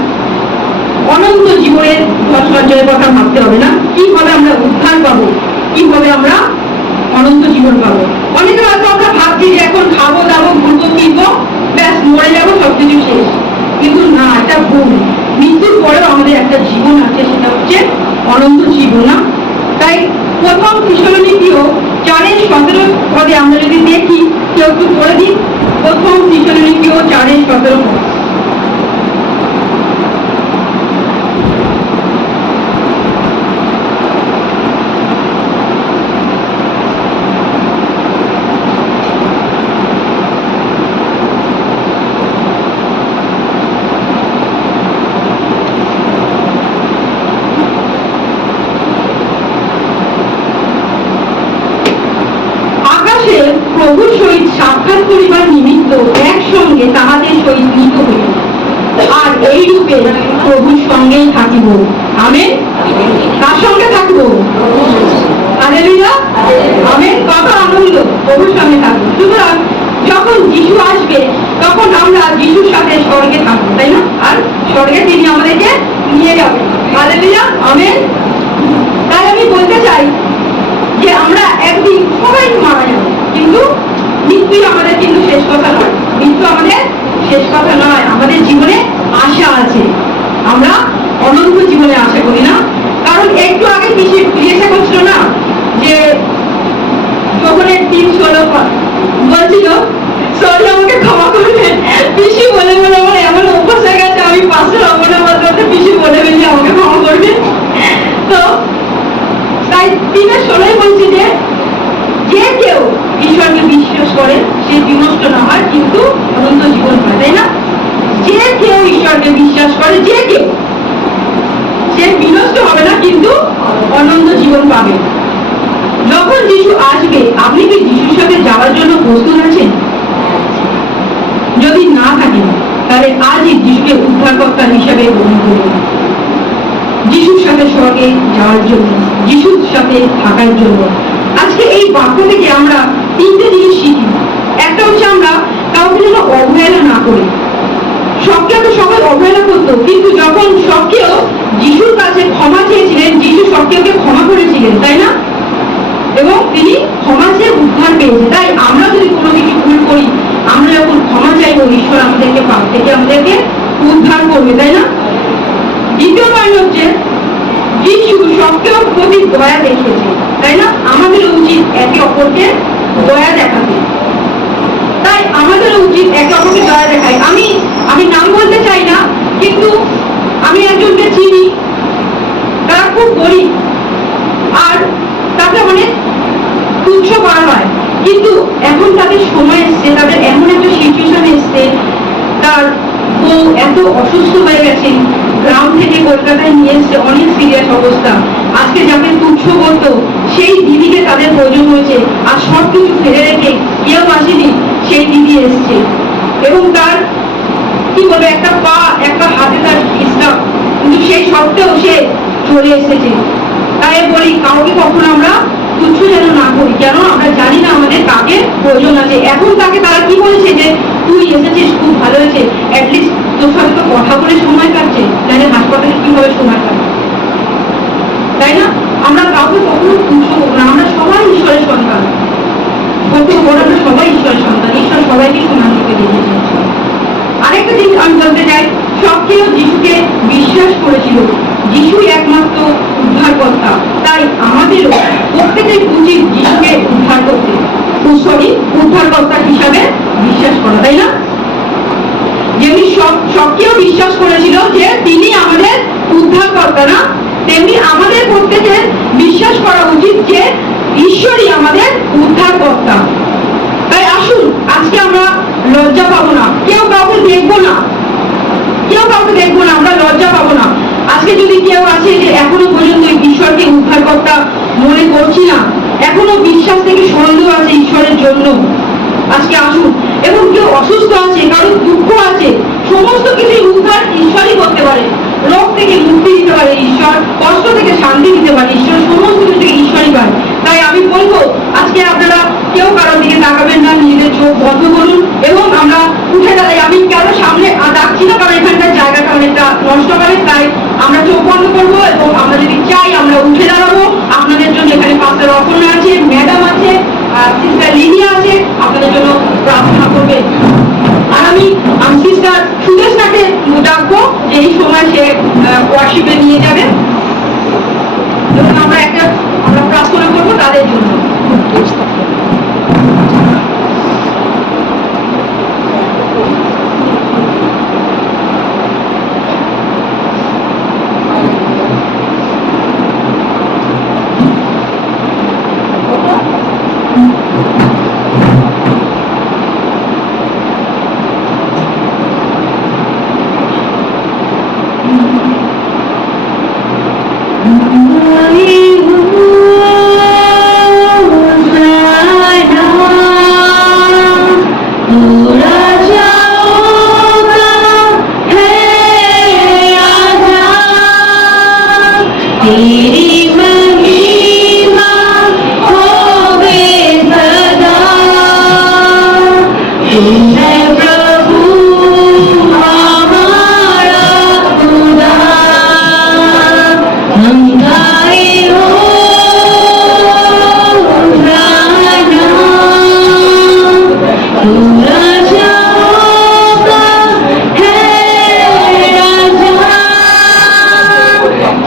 অনন্ত জীবনের ধন সঞ্চয়ের কথা ভাবতে হবে না? কিভাবে আমরা উদ্ধার পাবো, কিভাবে আমরা অনন্ত জীবন পাবো। অনেকে হয়তো আমরা ভাবছি যে এখন খাবো দাবো ঘুরবো কিনবো, ব্যাস মরে যাবো, সবকিছু শেষ। কিন্তু না, এটা ভুল। মৃত্যুর পরেও আমাদের একটা জীবন আছে, সেটা হচ্ছে অনন্ত জীবন, না? তাই প্রথম থিসলনিকীয় 4:17 আমরা যদি দেখি, কেউ একটু পড়ে দিই। প্রথম থিসলনিকীয় 4:17। প্রভুর সহিত সাক্ষাৎ করিবার নিমিত্ত একসঙ্গে তাহাদের সহিত মিলিত হইল, আর এই রূপে প্রভুর সঙ্গেই থাকিব। আমেন। কার সঙ্গে থাকবো? Hallelujah, amen. কত আনন্দ, প্রভুর সঙ্গে থাকবো। সুতরাং যখন যিশু আসবে তখন আমরা যিশুর সাথে স্বর্গে থাকবো, তাই না? আর স্বর্গে তিনি আমাদেরকে নিয়ে যাবেন। Hallelujah, amen. তাই আমি বলতে চাই যে আমরা একদিন সবাই মারা যাবো, কিন্তু মৃত্যুই আমাদের কিন্তু শেষ কথা নয়। মৃত্যু আমাদের শেষ কথা নয়। আমাদের জীবনে আশা আছে, আমরা অনন্ত জীবনে আশা করি না। কারণ একটু আগে পিছিয়ে জিজ্ঞাসা করছিল না যে যখনের 3:16 বলছিল, সরি আমাকে ক্ষমা করবেন, পিসি বলে বলে আমার এমন অভ্যাস হয়ে গেছে, আমি পাশের অপনের মধ্যে পিসি বলে বলি আমাকে ক্ষমা করবেন। তো তাই 3:16 বলছি যে যে কেউ ঈশ্বরকে বিশ্বাস করে সে বিনষ্ট না হয়, কিন্তু অনন্ত জীবন পায়, তাই না? যে কেউ ঈশ্বরকে বিশ্বাস করে, যে কেউ, সে বিনষ্ট হবে না, কিন্তু অনন্ত জীবন পাবে। যখন যিশু আসবে, আপনি কি যিশুর সাথে যাওয়ার জন্য প্রস্তুত আছেন? যদি না থাকেন তাহলে আজই যিশুকে উদ্ধারকর্তা হিসাবে গ্রহণ করুন, যিশুর সাথে স্বর্গে যাওয়ার জন্য, যিশুর সাথে থাকার জন্য। আজকে এই বাক্য থেকে আমরা 3টে জিনিস শিখি। একটা হচ্ছে আমরা কাউকে যেন অবহেলা না করি। শখকে তো সবাই অবহেলা করতো, কিন্তু যখন শখকেও যিশুর কাছে ক্ষমা চেয়েছিলেন, যিশু শখকে ক্ষমা করেছিলেন, তাই না? এবং তিনি ক্ষমা চেয়ে উদ্ধার পেয়েছে। তাই আমরা যদি কোনো কিছু ভুল করি, আমরা যখন ক্ষমা চাইবো, ঈশ্বর আমাদেরকে পাপ থেকে আমাদেরকে উদ্ধার করবে, তাই না? দ্বিতীয় পয়েন্ট হচ্ছে যিশু শখকেও প্রতি দয়া দেখিয়েছে, তাই না? আমাদের উচিত একে অপরকে দয়া দেখাতে। তাই আমাদের উচিত একে অপরকে দয়া দেখায়। আমি নাম বলতে চাই না, কিন্তু আমি একজনকে চিনি, তারা খুব গরিব আর তাকে অনেক তুচ্ছ করা হয়, কিন্তু এখন তাদের সময় এসছে, তাদের এমন একটা সিচুয়েশন এসছে, তার বউ এত অসুস্থ হয়ে গেছে, গ্রাম থেকে কলকাতায় নিয়ে এসছে, অনেক সিরিয়াস অবস্থা। আজকে যাকে তুচ্ছ করতো সেই দিদিকে তাদের প্রয়োজন হয়েছে, আর সব কিছু ফেলে রেখে কেউ আসেনি, সেই দিদি এসছে। এবং তার কি বলবো, একটা পা একটা হাতে তার ডিস্টার্ব, কিন্তু সেই সত্ত্বেও সে চলে এসেছে। তাই বলি, কাউকে কখনো আমরা তুচ্ছ যেন না করি, কেন আমরা জানি না আমাদের কাকে প্রয়োজন আছে। এখন তাকে তারা কি বলেছে যে তুই এসেছিস, খুব ভালো হয়েছে, অ্যাটলিস্ট তোর সাথে তো কথা বলে সময় কাটছে, তাহলে হাসপাতালে কিভাবে সময় কাটছে, তাই না? আমরা কাউকে কখনো তুচ্ছ করবো না। আমরা সবাই ঈশ্বরের সন্তান, ছোট বড় আমরা সবাই ঈশ্বরের সন্তান। ঈশ্বর সবাইকে সমান রূপে দিয়েছে। আরেকটা জিনিস আমি বলতে চাই, সবকেও যিশুকে বিশ্বাস করেছিল, যিশুই একমাত্র উদ্ধারকর্তা। তাই আমাদেরও প্রত্যেকের উচিত যিশুকে উদ্ধার করতে, উদ্ধারকর্তা হিসাবে বিশ্বাস করা, তাই না? যেমনি সবকেও বিশ্বাস করেছিল যে তিনি আমাদের উদ্ধারকর্তা, না তেমনি আমাদের প্রত্যেকের বিশ্বাস করা উচিত যে ঈশ্বরই আমাদের উদ্ধারকর্তা। তাই আসুন, আজকে আমরা লজ্জা পাবো না, কেউ কাউকে দেখবো না, আমরা লজ্জা পাবো না। আজকে যদি কেউ আছে যে এখনো পর্যন্ত ঈশ্বরকে উদ্ধারকর্তা মনে করছি না, এখনো বিশ্বাস থেকে সন্দেহ আছে ঈশ্বরের জন্য, আজকে আসুন। এবং কেউ অসুস্থ আছে, কারো দুঃখ আছে, সমস্ত কিছু উদ্ধার ঈশ্বরই করতে পারে। রোগ থেকে মুক্তি দিতে পারে ঈশ্বর, কষ্ট থেকে শান্তি দিতে পারে ঈশ্বর, সমস্ত কিছু থেকে ঈশ্বরই পারে। তাই আমি বলবো, আজকে আপনারা কেউ কারোর দিকে তাকাবেন না, নিজেদের চোখ বন্ধ করুন এবং আমরা উঠে দাঁড়াই। আমি কেন সামনে ডাকছি না, কারণ এখানকার জায়গাটা অনেকটা নষ্ট হবে, তাই আমরা চোখ বন্ধ করবো এবং আমরা যদি চাই আমরা উঠে দাঁড়াবো। আপনাদের জন্য এখানে পাস্টার অপর্ণা আছে, ম্যাডাম আছে, সিস্টার লিডিয়া আছে, আপনাদের জন্য প্রার্থনা করবে। আর আমি সিস্টার সুদেশটাকে ডাকবো যে এই সময় সে ওয়ার্শিপে নিয়ে যাবে এবং আমরা প্রার্থনা করবো তাদের জন্য।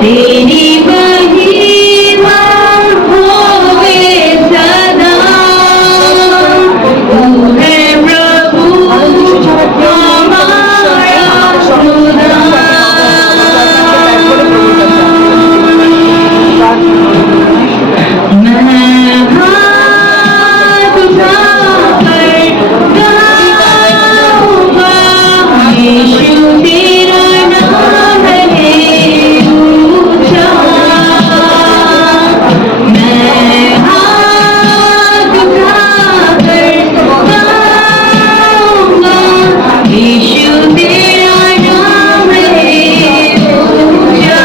तेरी महिमा होवे सदा, तू है प्रभु हमारा खुदा। मैं हाथ उठाकर गाऊंगा, यीशु तेरा नाम है ऊंचा। मैं हाथ उठाकर गाऊंगा, यीशु तेरा नाम है ऊंचा।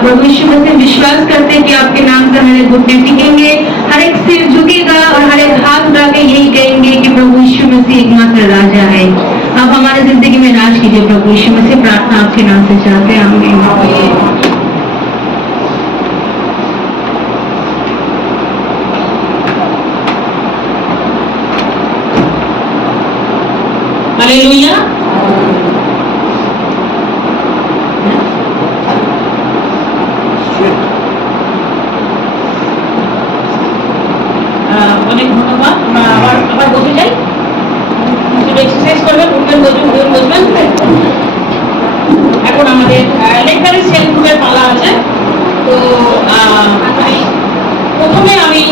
प्रभु यीशु मसीह विश्वास करते हैं कि आपके नाम से हमारे घुटने टिकेंगे, हर एक सिर झुकेगा और हर एक हाथ उठा के यही कहेंगे कि प्रभु यीशु मसीह एकमात्र राजा है। आप हमारे जिंदगी में राज कीजिए प्रभु यीशु मसीह, प्रार्थना आपके नाम से चाहते हैं, आमीन। हालेलुया। অনেক ধন্যবাদ। আমরা আবার বসে যাই, এক্সারসাইজ করবেন, উঠবেন বসবেন। এখন আমাদের লেকচারের সেলফ গ্রুপের পালা আছে। তো প্রথমে আমি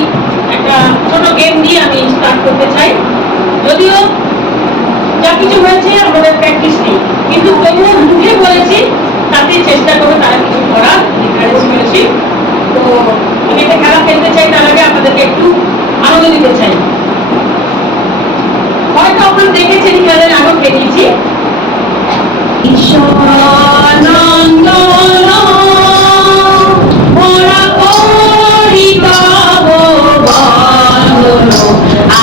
একটা ছোট গেম দিয়ে আমি স্টার্ট করতে চাই। যদিও যা কিছু হয়েছে আমাদের প্র্যাকটিস নেই, কিন্তু তবুও মুখে বলেছি তাতে চেষ্টা করবো তারা কিছু করার, এনকারেজ করেছি। তো আমি একটা খেলা খেলতে চাই, তার আগে আপনাদেরকে একটু আনন্দ দিতে চাই। হয়তো আপনারা দেখেছেন খেলার আগে খেলেছি ঈশ্বরানন্দ মোরা করিবা বন্দন,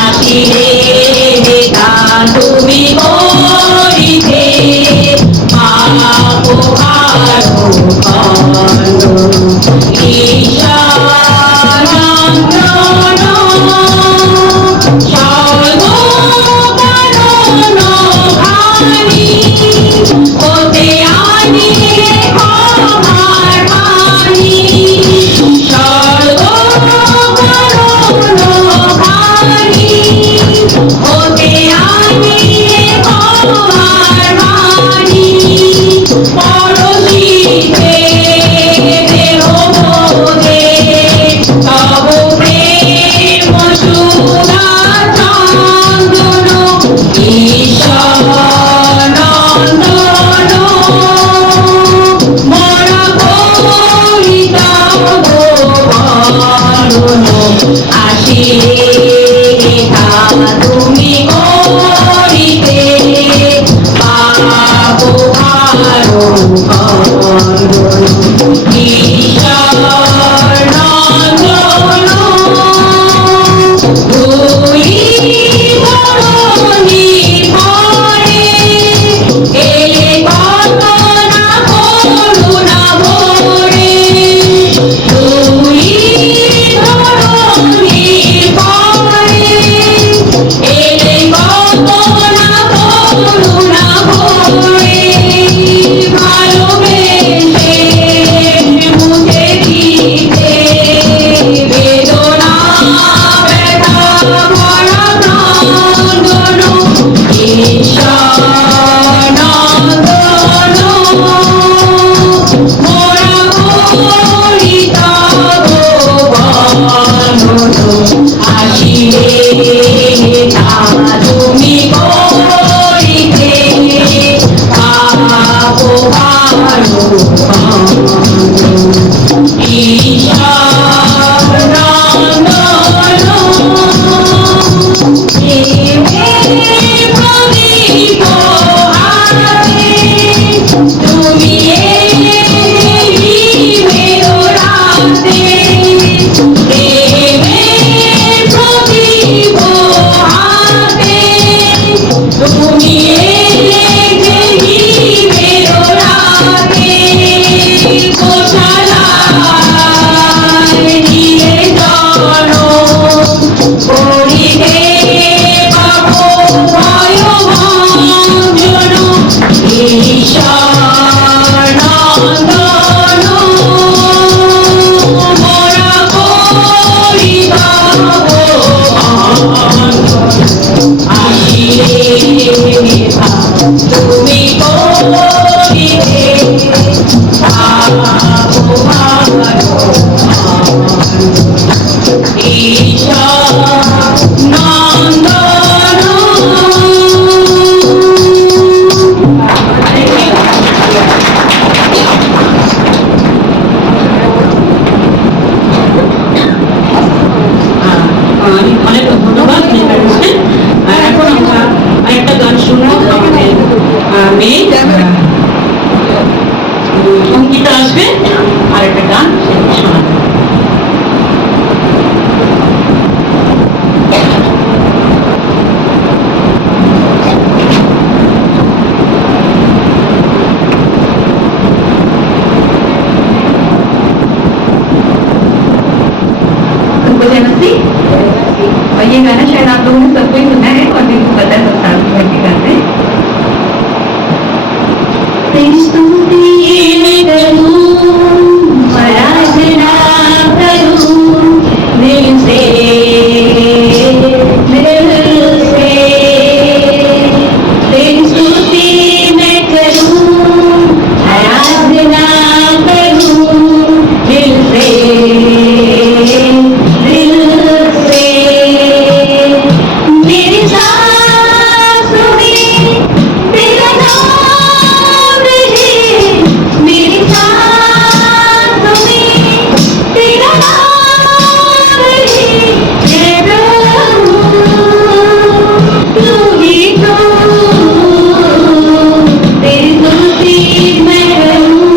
আসিলে দেখা তুমি করিতে আপহার খণ্ডন। ঈশ্বরানন্দ তুমি করিবে ঈশ্বর নন্দন অনেক ধন্যবাদ। এখন আমরা আরেকটা গান শুনবো। আমাদের মেয়ে অঙ্কিতা আসবে, আরেকটা গান শোনাবে। सबको जय मसीह। और ये गाना शायद आप लोगों ने सबको ही सुना है और जिनको पता है सब साथ में बैठ के गाते हैं। तेरी स्तुति मैं करूं, आराधना करूं दिल से, दिल से। तेरी स्तुति मैं करूं, आराधना करूं दिल से, दिल से। मेरी सांसों में तेरा नाम रहे, मेरी सांसों में तेरा नाम रहे। हे प्रभु तू ही तो, तेरी स्तुति मैं करूं,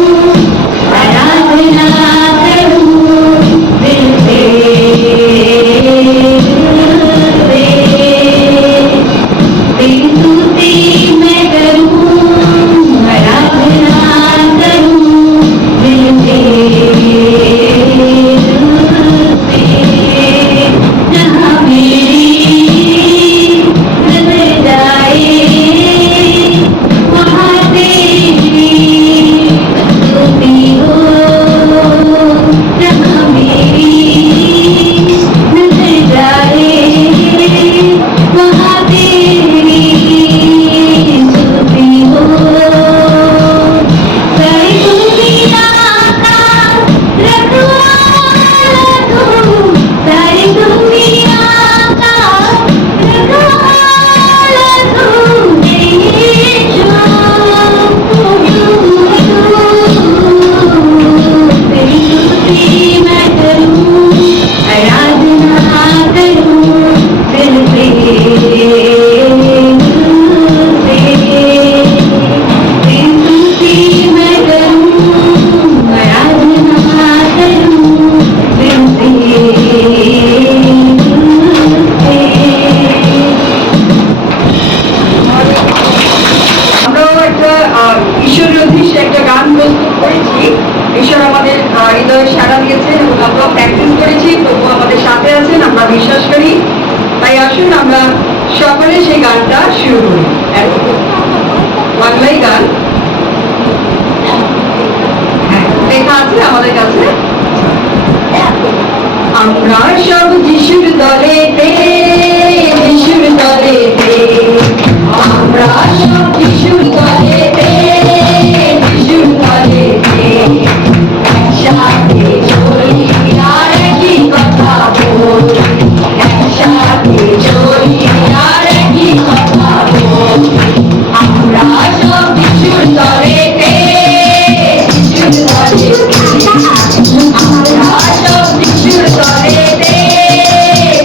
आराधना करूं दिल से, तेरी स्तुति मैं करूं, आराधना करूं दिल से, जहाँ मेरी नजर जाए वहाँ तेरी स्तुति हो, जहाँ मेरी नजर जाए वहाँ तेरी स्तुति हो। सारी दुनिया का रखवाला तू, सारी दुनिया का रखवाला तू, मेरे यीशु तेरी स्तुति मैं करूं, आराधना करूं दिल से, तेरी स्तुति मैं करूं, आराधना करूं दिल से। আমরাও একটা ঈশ্বরের উদ্দেশ্যে একটা গান প্রস্তুত করেছি। ঈশ্বর আমাদের হৃদয়ে সাড়া দিয়েছেন এবং আমরাও প্র্যাকটিস করেছি, তবু আমাদের সাথে আছেন আমরা বিশ্বাস করি। তাই আসুন আমরা সকলে সেই গানটা শুরু করি। বাংলায় গান, হ্যাঁ লেখা আছে আমাদের কাছে। আমরা সব যিশুর দলেতে, যিশুর দলেতে, আমরা সব যিশুর দলেতে, যিশুর দলেতে, একসাথে চলি আর একই কথা বলি, একসাথে চলি আর একই কথা বলি। আমরা সব যিশুর দলেতে, যিশুর দলেতে, আমরা সব যিশুর দলেতে,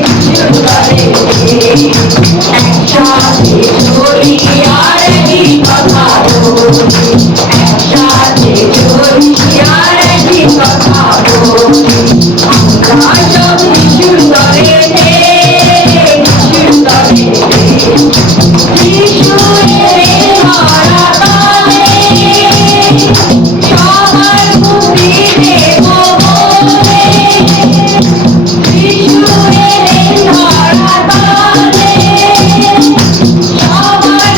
যিশুর দলেতে, একসাথে চলি আর একই কথা বলি, একসাথে চলি আর একই কথা বলি। আমরা সব যিশুর দলেতে, যিশুর দলেতে, যিশুর ধরা তলে সবার মুক্তি দেব বলে, যিশুর ধরা তলে সবার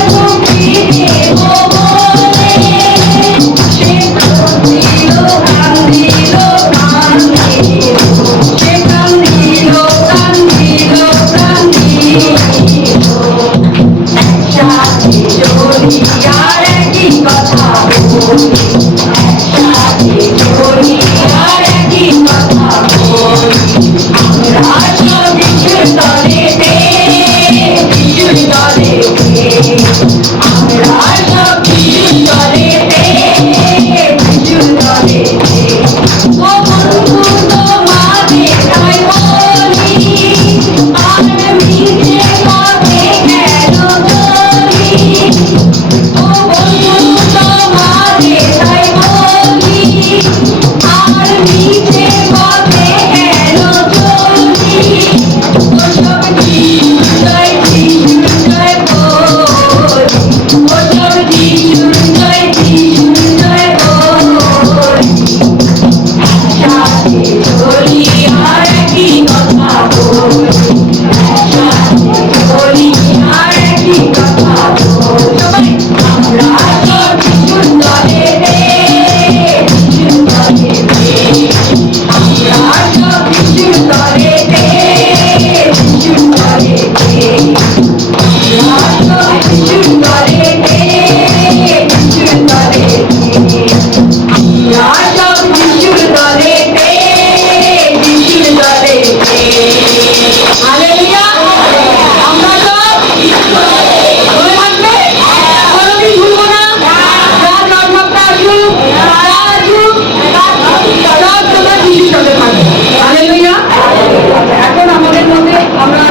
হালেলুয়া। আমরা তো মনে থাকবে, কোনোদিন ভুলবো না। যা জন্মটা আসুক, যা আসুক, সব তোমার যিশুর সাথে থাকবে। হালেলুয়া। এখন আমাদের মধ্যে আমরা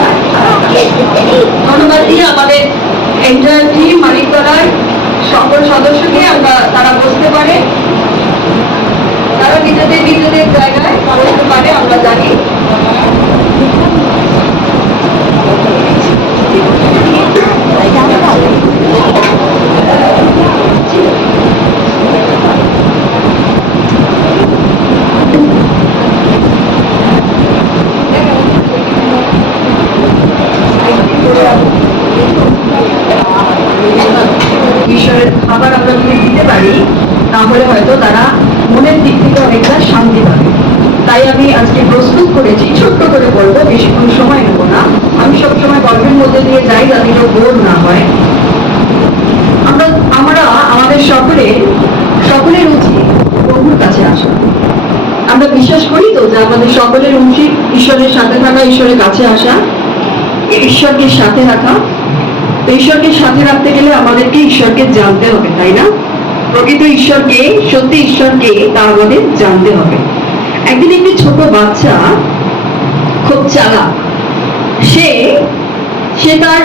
ধন্যবাদ দিয়ে আমাদের এন্টায়ার টিম মানিকতলার সকল সদস্যকে আমরা তারা বসতে পারে, তারা নিজেদের নিজেদের জায়গায় বসতে পারে, আমরা জানি। ঈশ্বরের খাবার আমরা যদি দিতে পারি তাহলে হয়তো তারা মনের দিক থেকে অনেকটা শান্তি পাবে। তাই আমি আজকে প্রস্তুত করেছি, ছোট্ট করে বলবো, বেশিক্ষণ সময় নেবো না। আমি সবসময় গল্পের মধ্যে দিয়ে যাই যাতে কেউ বোর না হয়। আমরা আমাদের সকলের উচিত প্রভুর কাছে আসা। আমরা বিশ্বাস করি তো যে আমাদের সকলের উচিত ঈশ্বরের সাথে থাকা, ঈশ্বরের কাছে আসা, ঈশ্বরকে সাথে রাখা। তো ঈশ্বরকে সাথে রাখতে গেলে আমাদেরকে ঈশ্বরকে জানতে হবে, তাই না? প্রকৃত ঈশ্বরকে, সত্যি ঈশ্বরকে তা আমাদের জানতে হবে। একদিন একটি ছোট বাচ্চা, খুব চালাক, সে তার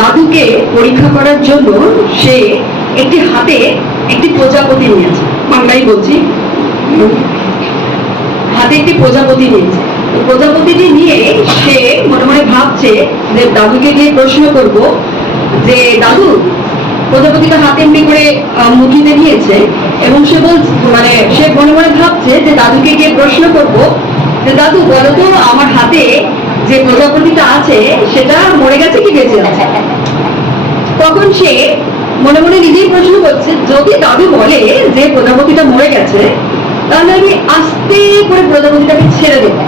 দাদুকে পরীক্ষা করার জন্য সে একটি হাতে একটি প্রজাপতি নিয়েছে। বাংলায় বলছি, হাতে একটি প্রজাপতি নিয়েছে। প্রজাপতিটি নিয়ে সে মনে মনে ভাবছে যে দাদুকে গিয়ে প্রশ্ন করব যে দাদু, প্রজাপতিটা হাতে এমনি করে মুঠিতে নিয়েছে, এবং সে সে মনে মনে ভাবছে যে দাদুকে গিয়ে প্রশ্ন করব যে দাদু বলো তো, আমার হাতে যে প্রজাপতিটা আছে সেটা মরে গেছে কি বেঁচে আছে? তখন সে মনে মনে নিজেই প্রশ্ন করছে, যদি দাদু বলে যে প্রজাপতিটা মরে গেছে, তাহলে আমি আস্তে করে প্রজাপতিটাকে ছেড়ে দেবো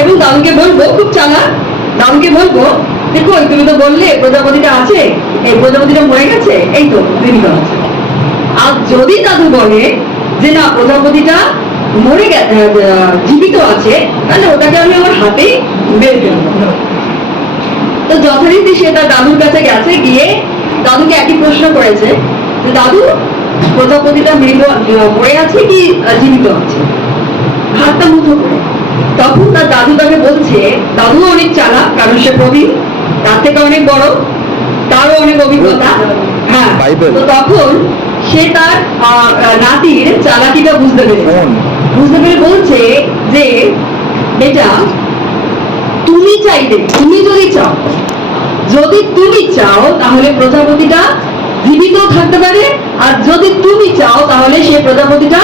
এবং দাদুকে বলবো, খুব চালাক, দাদুকে বলবো, দেখো তুমি তো বললে প্রজাপতিটা আছে, এই প্রজাপতিটা মরে গেছে, এই তো জীবিত আছে। আর যদি দাদু বলে যে না, প্রজাপতিটা মরে গেছে, জীবিত আছে, তাহলে ওটাকে আমি আমার হাতে বের ফেলবো। তো যথারীতি সে তার দাদুর কাছে গেছে, গিয়ে দাদুকে একই প্রশ্ন করেছে যে দাদু, প্রজাপতিটা মরে আছে কি জীবিত আছে? হাতটা মুঠো করে। তখন তার দাদু তাকে বলছে, দাদু অনেক চালাক, কারণ সে প্রবীণ, তার থেকে অনেক বড়, তারও অনেক অভিজ্ঞতা। হ্যাঁ, তো তখন সে তার নাতির চালাকিটা বুঝতে পেরে বলছে যে বেটা, তুমি যদি চাও, যদি তুমি চাও তাহলে প্রজাপতিটা জীবিত থাকতে পারে, আর যদি তুমি চাও তাহলে সে প্রজাপতিটা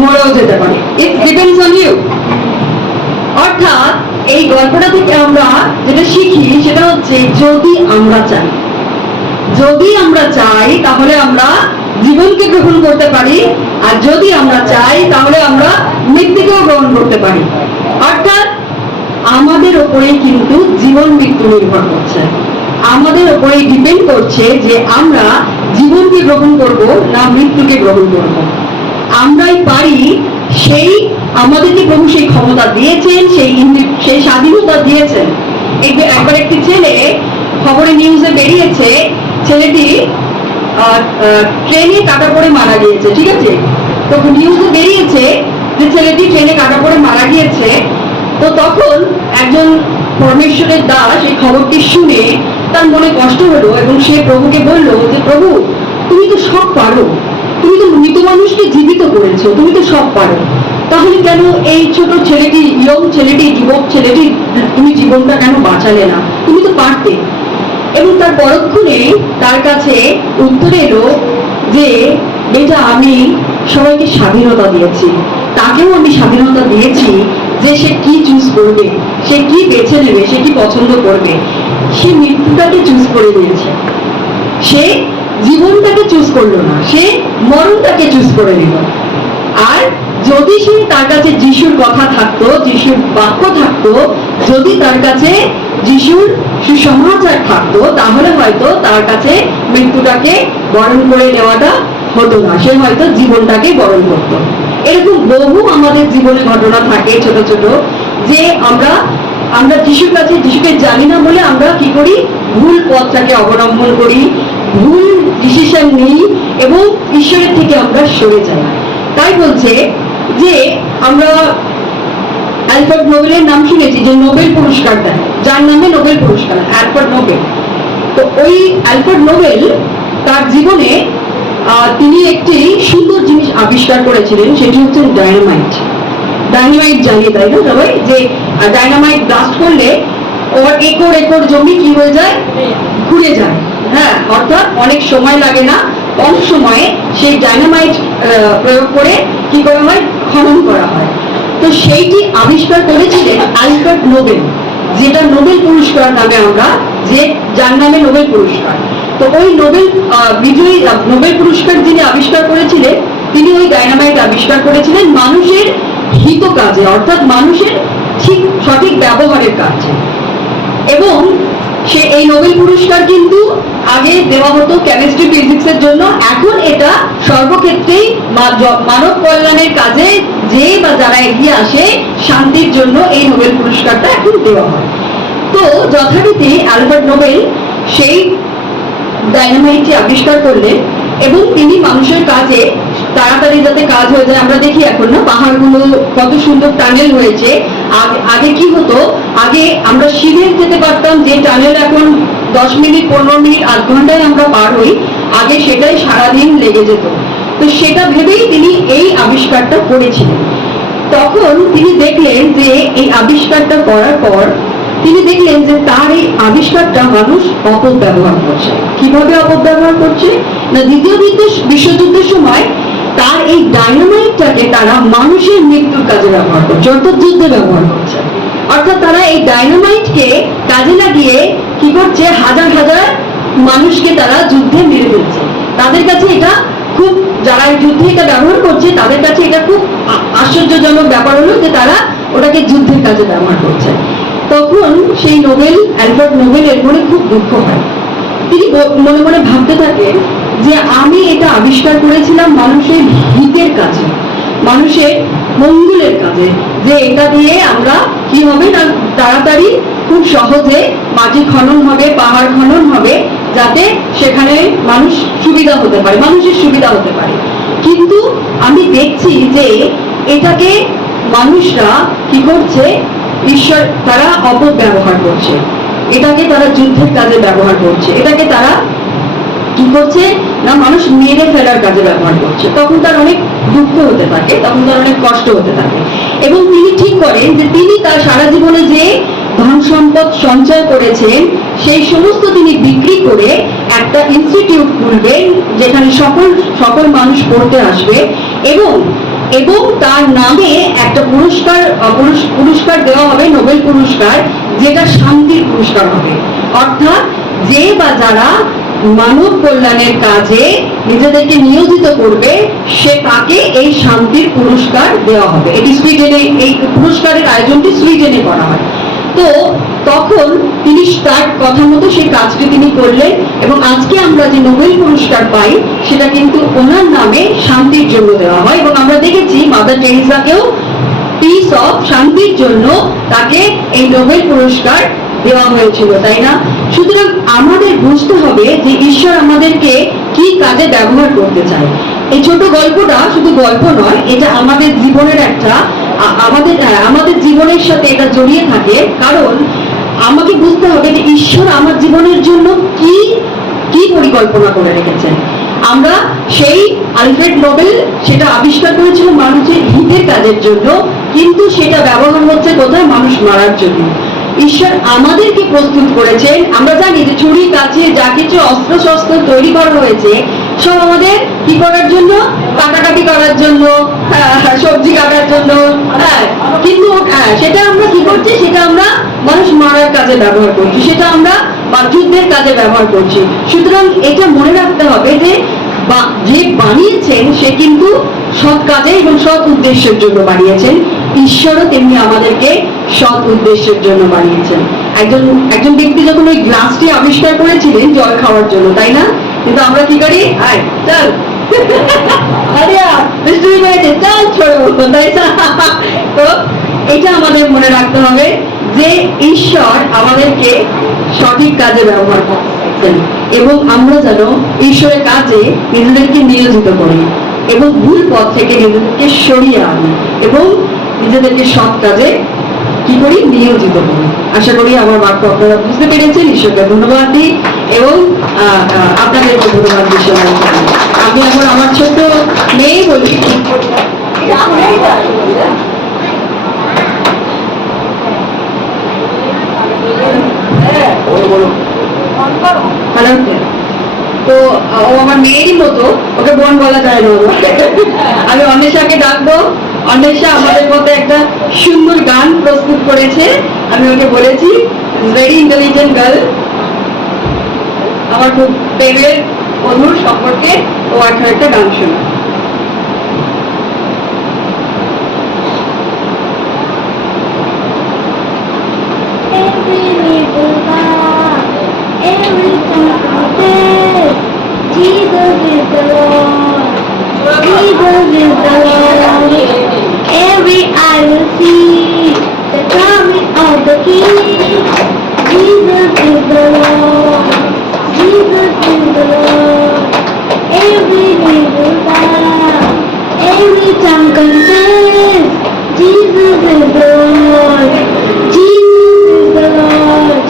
মরেও যেতে পারে। It depends on you. অর্থাৎ এই গল্পটা থেকে আমরা যেটা শিখি সেটা হচ্ছে, যদি আমরা চাই তাহলে আমরা জীবনকে গ্রহণ করতে পারি, আর যদি আমরা চাই তাহলে আমরা মৃত্যুকেও গ্রহণ করতে পারি। অর্থাৎ আমাদের ওপরেই কিন্তু জীবন মৃত্যু নির্ভর করছে, আমাদের ওপরেই ডিপেন্ড করছে যে আমরা জীবনকে গ্রহণ করব না মৃত্যুকে গ্রহণ করব। আমরাই পারি, আমাদেরকে প্রভু সেই ক্ষমতা দিয়েছেন, সেই স্বাধীনতা দিয়েছেন। একবার একটি ছেলে, খবরে নিউজে বেরিয়েছে, ছেলেটি ট্রেনে কাটা পড়ে মারা গিয়েছে, ঠিক আছে? তো নিউজে বেরিয়েছে যে ছেলেটি ট্রেনে কাটা পড়ে মারা গিয়েছে। তো তখন একজন পরমেশ্বরের দাস এই খবরটি শুনে তার মনে কষ্ট হলো, এবং সে প্রভুকে বলল যে প্রভু, তুমি তো সব পারো, তুমি তো মৃত মানুষকে জীবিত করেছো, তুমি তো সব পারো, তাহলে কেন এই ছোট ছেলেটি, যুবক ছেলেটি তুমি জীবনটা কেন বাঁচালে না? তুমি তো পারতে। এবং তার পরক্ষণে তার কাছে উত্তর এলো যে বেটা, আমি সবাইকে স্বাধীনতা দিয়েছি, তাকেও আমি স্বাধীনতা দিয়েছি যে সে কি চুজ করবে, সে কি বেছে নেবে, সে কি পছন্দ করবে। সে মৃত্যুটাকে চুজ করে নিয়েছে, সে জীবনটাকে চুজ করলো না, সে মরণটাকে চুজ করে নিল। আর যদি সে তার কাছে যিশুর কথা থাকতো, যিশুর বাক্য থাকতো, যদি তার কাছে যিশুর সুসমাচার থাকতো, তাহলে হয়তো তার কাছে মৃত্যুটাকে বরণ করে নেওয়াটা হতো না, সে হয়তো জীবনটাকে বরণ করতো। এরকম বহু আমাদের জীবনে ঘটনা থাকে ছোট ছোট, যে আমরা যিশুকে জানি না বলে আমরা কি করি, ভুল পথটাকে অবলম্বন করি, ভুল ডিসিশন নিই এবং ঈশ্বরের থেকে আমরা সরে যাই। তাই বলছে যে আমরা অ্যালফ্রেড নোবেলের নাম শুনেছি, যে নোবেল পুরস্কার দেয়, যার নামে নোবেল পুরস্কার, অ্যালফ্রেড নোবেল। তো ওই অ্যালফ্রেড নোবেল তার জীবনে তিনি একটি সুন্দর জিনিস আবিষ্কার করেছিলেন, সেটি হচ্ছে ডায়নামাইট। ডায়নামাইট জানি, তাই না সবাই, যে ডায়নামাইট ব্লাস্ট করলে ওর একর একর জমি কি হয়ে যায়, ঘুরে যায়। হ্যাঁ, অর্থাৎ অনেক সময় লাগে না, কম সময়ে সেই ডায়নামাইট প্রয়োগ করে কি করা হয়, খনন করা হয়। তো সেইটি আবিষ্কার করেছিলেন অ্যালফ্রেড নোবেল, যেটা নোবেল পুরস্কার নামে আমরা, যে যার নামে নোবেল পুরস্কার। তো ওই নোবেল বিজয়ী নোবেল পুরস্কার যিনি আবিষ্কার করেছিলেন, তিনি ওই ডায়নামাইট আবিষ্কার করেছিলেন মানুষের হিত কাজে, অর্থাৎ মানুষের ঠিক সঠিক ব্যবহারের কাজে। এবং সে এই নোবেল পুরস্কার কিন্তু আগে দেওয়া হতো কেমিস্ট্রি ফিজিক্সের জন্য, এখন এটা সর্বক্ষেত্রেই মানব কল্যাণের কাজে যে বা যারা এগিয়ে আসে শান্তির জন্য এই নোবেল পুরস্কারটা এখন দেওয়া হয়। তো যথারীতি অ্যালফ্রেড নোবেল সেই ডায়নামাইটটি আবিষ্কার করলেন এবং তিনি মানুষের কাজে তাড়াতাড়ি যাতে কাজ হয়ে যায়, আমরা দেখি এখন না পাহাড়গুলো কত সুন্দর টানেল হয়েছে। আগে কি হতো, আগে আমরা সিঁড়ে যেতে পারতাম, যে টানেল এখন 10 মিনিট 15 মিনিট আধ ঘন্টায় আমরা পার হই, আগে সেটাই সারাদিন লেগে যেত। তো সেটা ভেবেই তিনি এই আবিষ্কারটা করেছিলেন। তখন তিনি দেখলেন যে এই আবিষ্কারটা করার পর তিনি দেখলেন যে তার এই আবিষ্কারটা মানুষ অপব্যবহার করছে। কিভাবে অপব্যবহার করছে না, দ্বিতীয় বিশ্বযুদ্ধের সময় তার এই ডায়নামাইটটাকে তারা মানুষের মৃত্যুর কাজে ব্যবহার করছে, অর্থাৎ যুদ্ধে ব্যবহার করছে। অর্থাৎ তারা এই ডায়নামাইটকে কাজে লাগিয়ে কি করছে, হাজার হাজার মানুষকে তারা যুদ্ধে মেরে ফেলছে। তাদের কাছে এটা খুব, যারা যুদ্ধে এটা ব্যবহার করছে তাদের কাছে এটা খুব আশ্চর্যজনক ব্যাপার হলো যে তারা ওটাকে যুদ্ধের কাজে ব্যবহার করছে। তখন সেই নোবেল, অ্যালফ্রেড নোবেলের মনে খুব দুঃখ হয়। তিনি মনে মনে ভাবতে থাকেন যে আমি এটা আবিষ্কার করেছিলাম মানুষের হিতের কাজে, মানুষের মঙ্গলের কাজে, যে এটা দিয়ে আমরা কি হবে না, তাড়াতাড়ি খুব সহজে মাটি খনন হবে, পাহাড় খনন হবে, যাতে সেখানে মানুষ সুবিধা হতে পারে, মানুষের সুবিধা হতে পারে। কিন্তু আমি দেখছি যে এটাকে মানুষরা কি করছে, ঈশ্বর তারা অপব্যবহার করছে, এটাকে তারা যুদ্ধের কাজে ব্যবহার করছে, এটাকে তারা কি করছে না মানুষ মেরে ফেলার কাজে ব্যবহার করছে। তখন তার অনেক দুঃখ হতে থাকে, তখন তার অনেক কষ্ট হতে থাকে এবং তিনি ঠিক করেন যে তিনি তার সারা জীবনে যে ধন সম্পদ সঞ্চয় করেছেন সেই সমস্ত তিনি বিক্রি করে একটা ইনস্টিটিউট খুলবেন, যেখানে সকল মানুষ পড়তে আসবে এবং এবং তার নামে একটা পুরস্কার দেওয়া হবে, নোবেল পুরস্কার, যেটা শান্তির পুরস্কার হবে। অর্থাৎ যে বা যারা মানব কল্যাণের কাজে নিজেদেরকে নিয়োজিত করবে সে তাকে এই শান্তির পুরস্কার দেওয়া হবে। এটি সুইডেনে, এই পুরস্কারের আয়োজনটি সুইডেনে করা হয়। তো তখন তিনি তার কথা মতো সেই কাজটি তিনি করলেন এবং আজকে আমরা যে নোবেল পুরস্কার পাই সেটা কিন্তু ওনার নামে শান্তির জন্য দেওয়া হয়। এবং আমরা দেখেছি মাদার টেরেসাকেও পিস অফ, শান্তির জন্য তাকে এই নোবেল পুরস্কার দেওয়া হয়েছিল, তাই না? সুতরাং আমাদের বুঝতে হবে যে ঈশ্বর আমাদেরকে কি কাজে ব্যবহার করতে চায়। এই ছোট গল্পটা শুধু গল্প নয়, এটা আমাদের জীবনের একটা, আমাদের জীবনের সাথে এটা জড়িয়ে থাকে। কারণ আমাকে বুঝতে হবে যে ঈশ্বর আমার জীবনের জন্য কি কি পরিকল্পনা করে রেখেছেন। আমরা সেই আলফ্রেড নোবেল সেটা আবিষ্কার করেছিল মানুষের হিতের কাজের জন্য, কিন্তু সেটা ব্যবহার হচ্ছে কোথায়, মানুষ মারার জন্য। ঈশ্বর আমাদেরকে প্রস্তুত করেছেন। আমরা জানি যে ছুরি কাছে যা কিছু অস্ত্র শস্ত্র তৈরি করা হয়েছে সব আমাদের কি করার জন্য, কাটাকাটি করার জন্য, সবজি কাটার জন্য, কিন্তু সেটা আমরা কি করছি, সেটা আমরা মানুষ মারার কাজে ব্যবহার করছি, সেটা আমরা যুদ্ধের কাজে ব্যবহার করছি। সুতরাং এটা মনে রাখতে হবে যে বা যে বানিয়েছেন সে কিন্তু সৎ কাজে এবং সৎ উদ্দেশ্যের জন্য বানিয়েছেন। ঈশ্বরও তেমনি আমাদেরকে সৎ উদ্দেশ্যের জন্য বানিয়েছেন। একজন একজন ব্যক্তি যখন ওই গ্লাসটি আবিষ্কার করেছিলেন জল খাওয়ার জন্য, তাই না? কিন্তু আমরা কি করি, আয় চল আরে বৃষ্টি হয়েছে চল ছোড়ো, তাই না? তো এটা আমাদের মনে রাখতে হবে যে ঈশ্বর আমাদেরকে সঠিক কাজে ব্যবহার করছেন এবং আমরা যেন ঈশ্বরের কাজে নিজেদেরকে নিয়োজিত করি এবং ভুল পথ থেকে নিজেদেরকে সরিয়ে আনি এবং নিজেদেরকে সৎ কাজে কি করি, নিয়োজিত করি। আশা করি আমার বাক্য আপনারা বুঝতে পেরেছেন। ঈশ্বরকে ধন্যবাদ দিই এবং আপনাদেরকে ধন্যবাদ দিই সবাই। আমি এখন আমার ছোট মেয়ে বলি, হ্যালো। তো ও আমার মেয়েরই মতো, ওকে বোন বলা যায় না। আমি অন্বেষাকে ডাকবো। অন্বেষা আমাদের মধ্যে একটা সুন্দর গান প্রস্তুত করেছে। আমি ওকে বলেছি ভেরি ইন্টেলিজেন্ট গার্ল, আমার খুব প্রেমের বন্ধুর সম্পর্কে ও এখন একটা গান শোনা। Every time I dance, Jesus is the Lord. Jesus is the Lord. Every eye will see the coming of the King. Jesus is the Lord. Jesus is the Lord. Every knee will bow. Every tongue confess. Jesus is the Lord. Jesus is the Lord.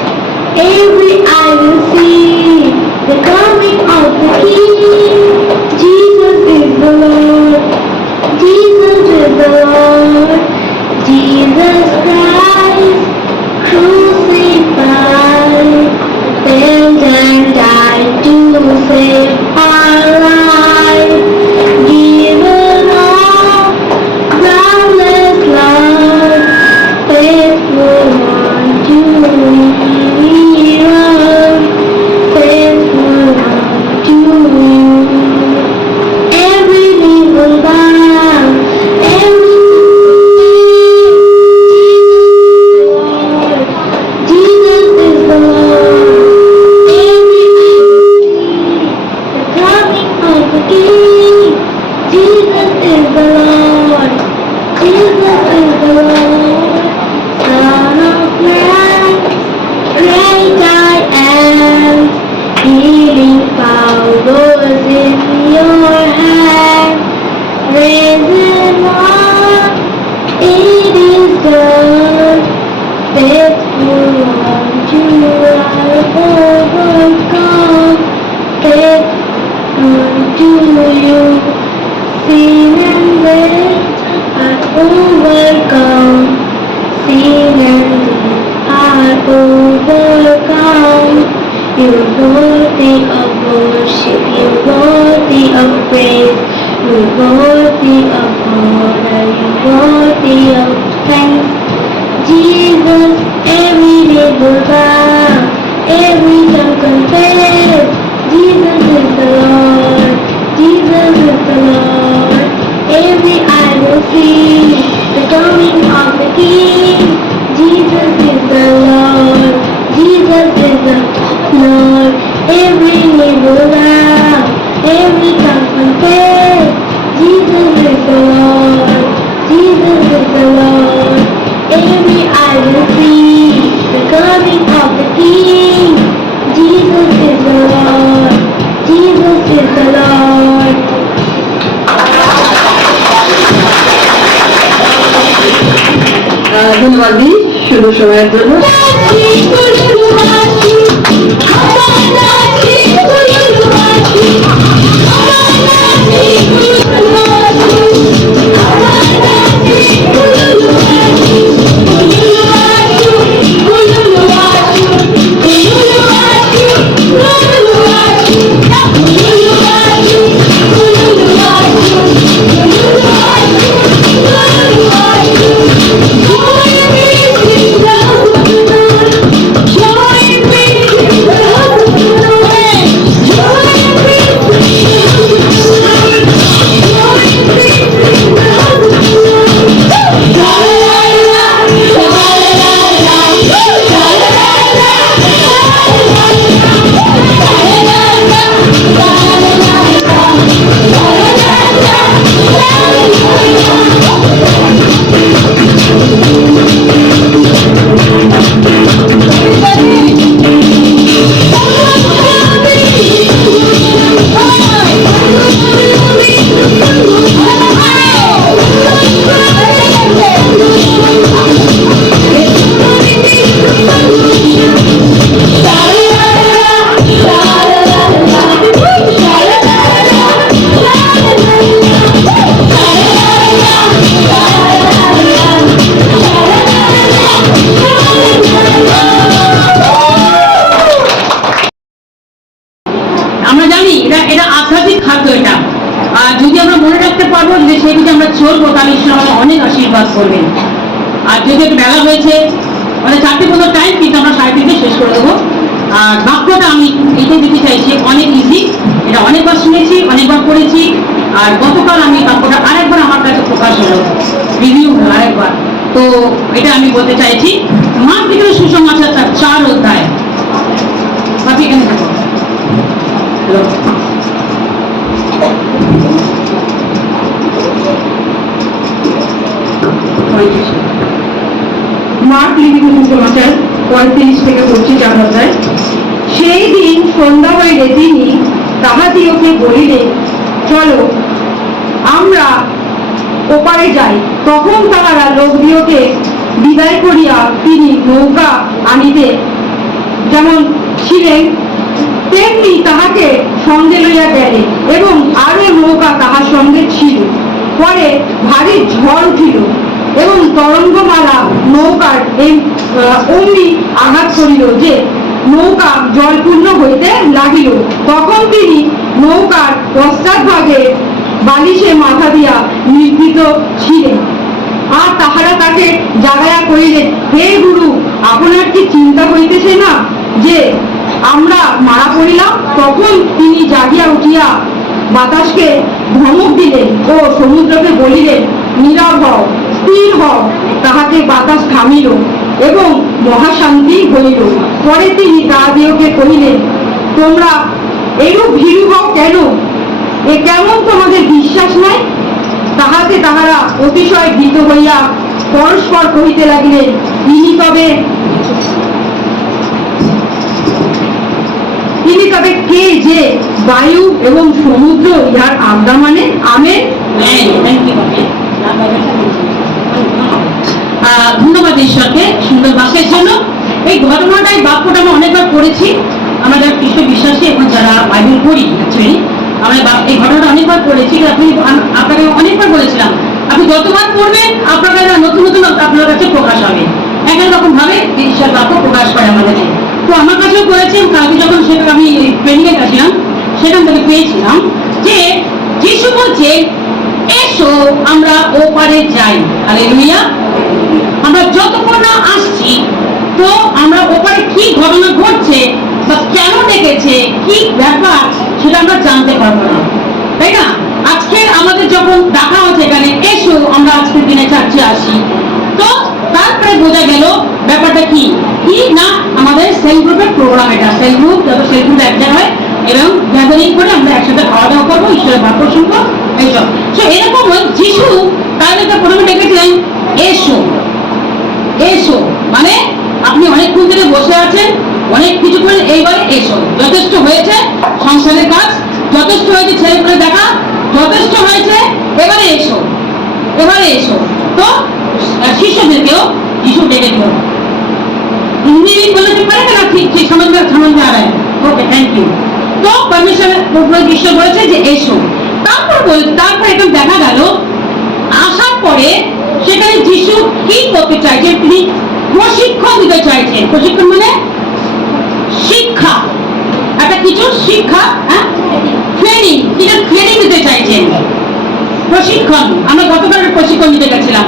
Every eye will see the coming of the King. Jesus is the Lord. Jesus is the Lord. Jesus Christ, crucified, lived and died to save our life. Given all groundless love, faithful unto you, faithful unto you. Every knee will bow, every Jesus is the Lord. Every eye will see the coming of the King. Jesus is the Lord. Jesus is the Lord. Son of Man, great I am. Healing powers in your hand. Risen one, it is done. Faithful unto our overcome. Faithful unto you. Sin and death are overcome. Sin and death are overcome. You're worthy of worship. You're worthy of praise. You're worthy of honor. You're worthy of thanks. Jesus, every day will bow, every tongue confess. Jesus is the Lord. Jesus is the Lord. Every eye will see the coming of the King. Jesus is the Lord. Jesus is the Lord. Every knee will bow, every tongue confess. Jesus is the Lord. Jesus is the Lord. Every eye will see the coming of the King. Jesus is the Lord. Jesus is the Lord. ধন্যবাদ দিই সুন্দর সময়ের জন্য। Join me. করবেন। আর যেহেতু একটু বেলা হয়েছে, মানে 4টে পর্যন্ত টাইম, কিন্তু আমরা 3:30 শেষ করে দেবো। আর বাক্যটা আমি এটাই দিতে চাইছি, অনেক ইজি, এটা অনেকবার শুনেছি, অনেকবার পড়েছি। আর গতকাল আমি বাক্যটা আরেকবার আমার কাছে প্রকাশ হলো, রিভিউ হলো আরেকবার। তো এটা আমি বলতে চাইছি, মার্ক লিখিত সুসমাচার তার 4 অধ্যায়। বাকি এখানে থাকো। হ্যালো, মার্ক লিখিত সুসমাচার 35 থেকে 4 অধ্যায়। সেই দিন সন্ধ্যা হইলে তিনি তাহাদিওকে বলিলেন, চলো আমরা ওপারে যাই। তখন তাহারা লোকদিওকে বিদায় করিয়া তিনি নৌকা আনিতে যেমন ছিলেন তেমনি তাহাকে সঙ্গে লইয়া গেলেন, এবং আরো নৌকা তাহার সঙ্গে ছিল। পরে ভারী ঝড় উঠিল এবং তরঙ্গমালা নৌকার অমনি আঘাত করিল যে নৌকা জলপূর্ণ হইতে লাগিল। তখন তিনি নৌকার পশ্চাৎভাগে বালিশে মাথা দিয়া নিবৃত ছিলেন। আর তাহারা তাকে জাগাইয়া কহিলেন, হে গুরু, আপনার কি চিন্তা হইতেছে না যে আমরা মারা পড়িলাম? তখন তিনি জাগিয়া উঠিয়া বাতাসকে ধমক দিলেন ও সমুদ্রকে বলিলেন, নীরব হও, স্থির হও। তাহাতে বাতাস থামিল এবং মহাশান্তি হইল। পরে তিনি তাহাদিওকে কহিলেন, তোমরা এরূপ ভীরু হও কেন? এ কেমন তোমাদের বিশ্বাস নাই? তাহাতে তাহারা অতিশয় ভীত হইয়া পরস্পর কহিতে লাগিলেন, তিনি তবে কে যে বায়ু এবং সমুদ্র ইহার আজ্ঞা মানে? আমেন। ধন্যবাদ ঈশ্বরকে সুন্দর বাক্যের জন্য। এই ঘটনাটা, এই বাক্যটা আমরা অনেকবার পড়েছি, আমরা যারা খ্রিস্ট বিশ্বাসী এবং যারা বাইবেল পড়ি, অ্যাকচুয়ালি আমরা এই ঘটনাটা অনেকবার পড়েছি। আপনাকে অনেকবার বলেছিলাম, আপনি যতবার পড়বেন আপনার কাছে নতুন নতুন আপনার কাছে প্রকাশ হবে, এক এক রকম ভাবে ঈশ্বর বাক্য প্রকাশ করে আমাদের। তো আমার কাছেও করেছে, কালকে যখন সেটা আমি ট্রেনিং এ গেছিলাম সেখান থেকে পেয়েছিলাম যে যিশু বলছে, এসো আমরা ওপারে যাই। হালেলুয়া। আমরা যতক্ষণ না আসছি, তো আমরা ওপারে কি ঘটনা ঘটছে বা কেন ডেকেছে, কি ব্যাপার, সেটা আমরা জানতে পারবো না, তাই না? আজকে আমাদের যখন দেখা হচ্ছে এখানে, এসো আমরা আজকের দিনে চার্চে আসি, তো তারপরে বোঝা গেল ব্যাপারটা কি কি না, আমাদের সেল গ্রুপের প্রোগ্রাম। এটা সেল গ্রুপ, যত সেল গ্রুপ এক জায়গায় এবং গ্যাদারিং করে আমরা একসাথে খাওয়া দাওয়া করবো, ঈশ্বরের বাক্য শুনবো, এইসব। তো এরকম যিশু তাদেরকে প্রথমে ডেকেছিলেন, এসো। এসো মানে আপনি অনেকক্ষণ থেকে বসে আছেন, অনেক কিছু করে, এইবারে এসো। যথেষ্ট হয়েছে সংসারের কাজ, যথেষ্ট হয়েছে ছেলেপুলে দেখা, যথেষ্ট হয়েছে, এবারে এসো, এবারে এসো। তো শিষ্যদেরকেও যিশু ডেকেছিল। हिंदी भी बोलने से पड़ेगा ना, ठीक ठीक समझ में आ रहा है, ओके थैंक यू। तो परमेश्वर ঈশ্বর বলেছে যে এসো। তারপর এখন দেখা গেল আসার পরে সেখানে যিশু কি করতে চাইছেন, তিনি প্রশিক্ষণ দিতে চাইছেন। প্রশিক্ষণ মানে শিক্ষা, একটা কিছু শিক্ষা, ট্রেনিং, তিনি ট্রেনিং দিতে চাইছেন। প্রশিক্ষণ, আমরা গতকাল প্রশিক্ষণ দিতে গেছিলাম,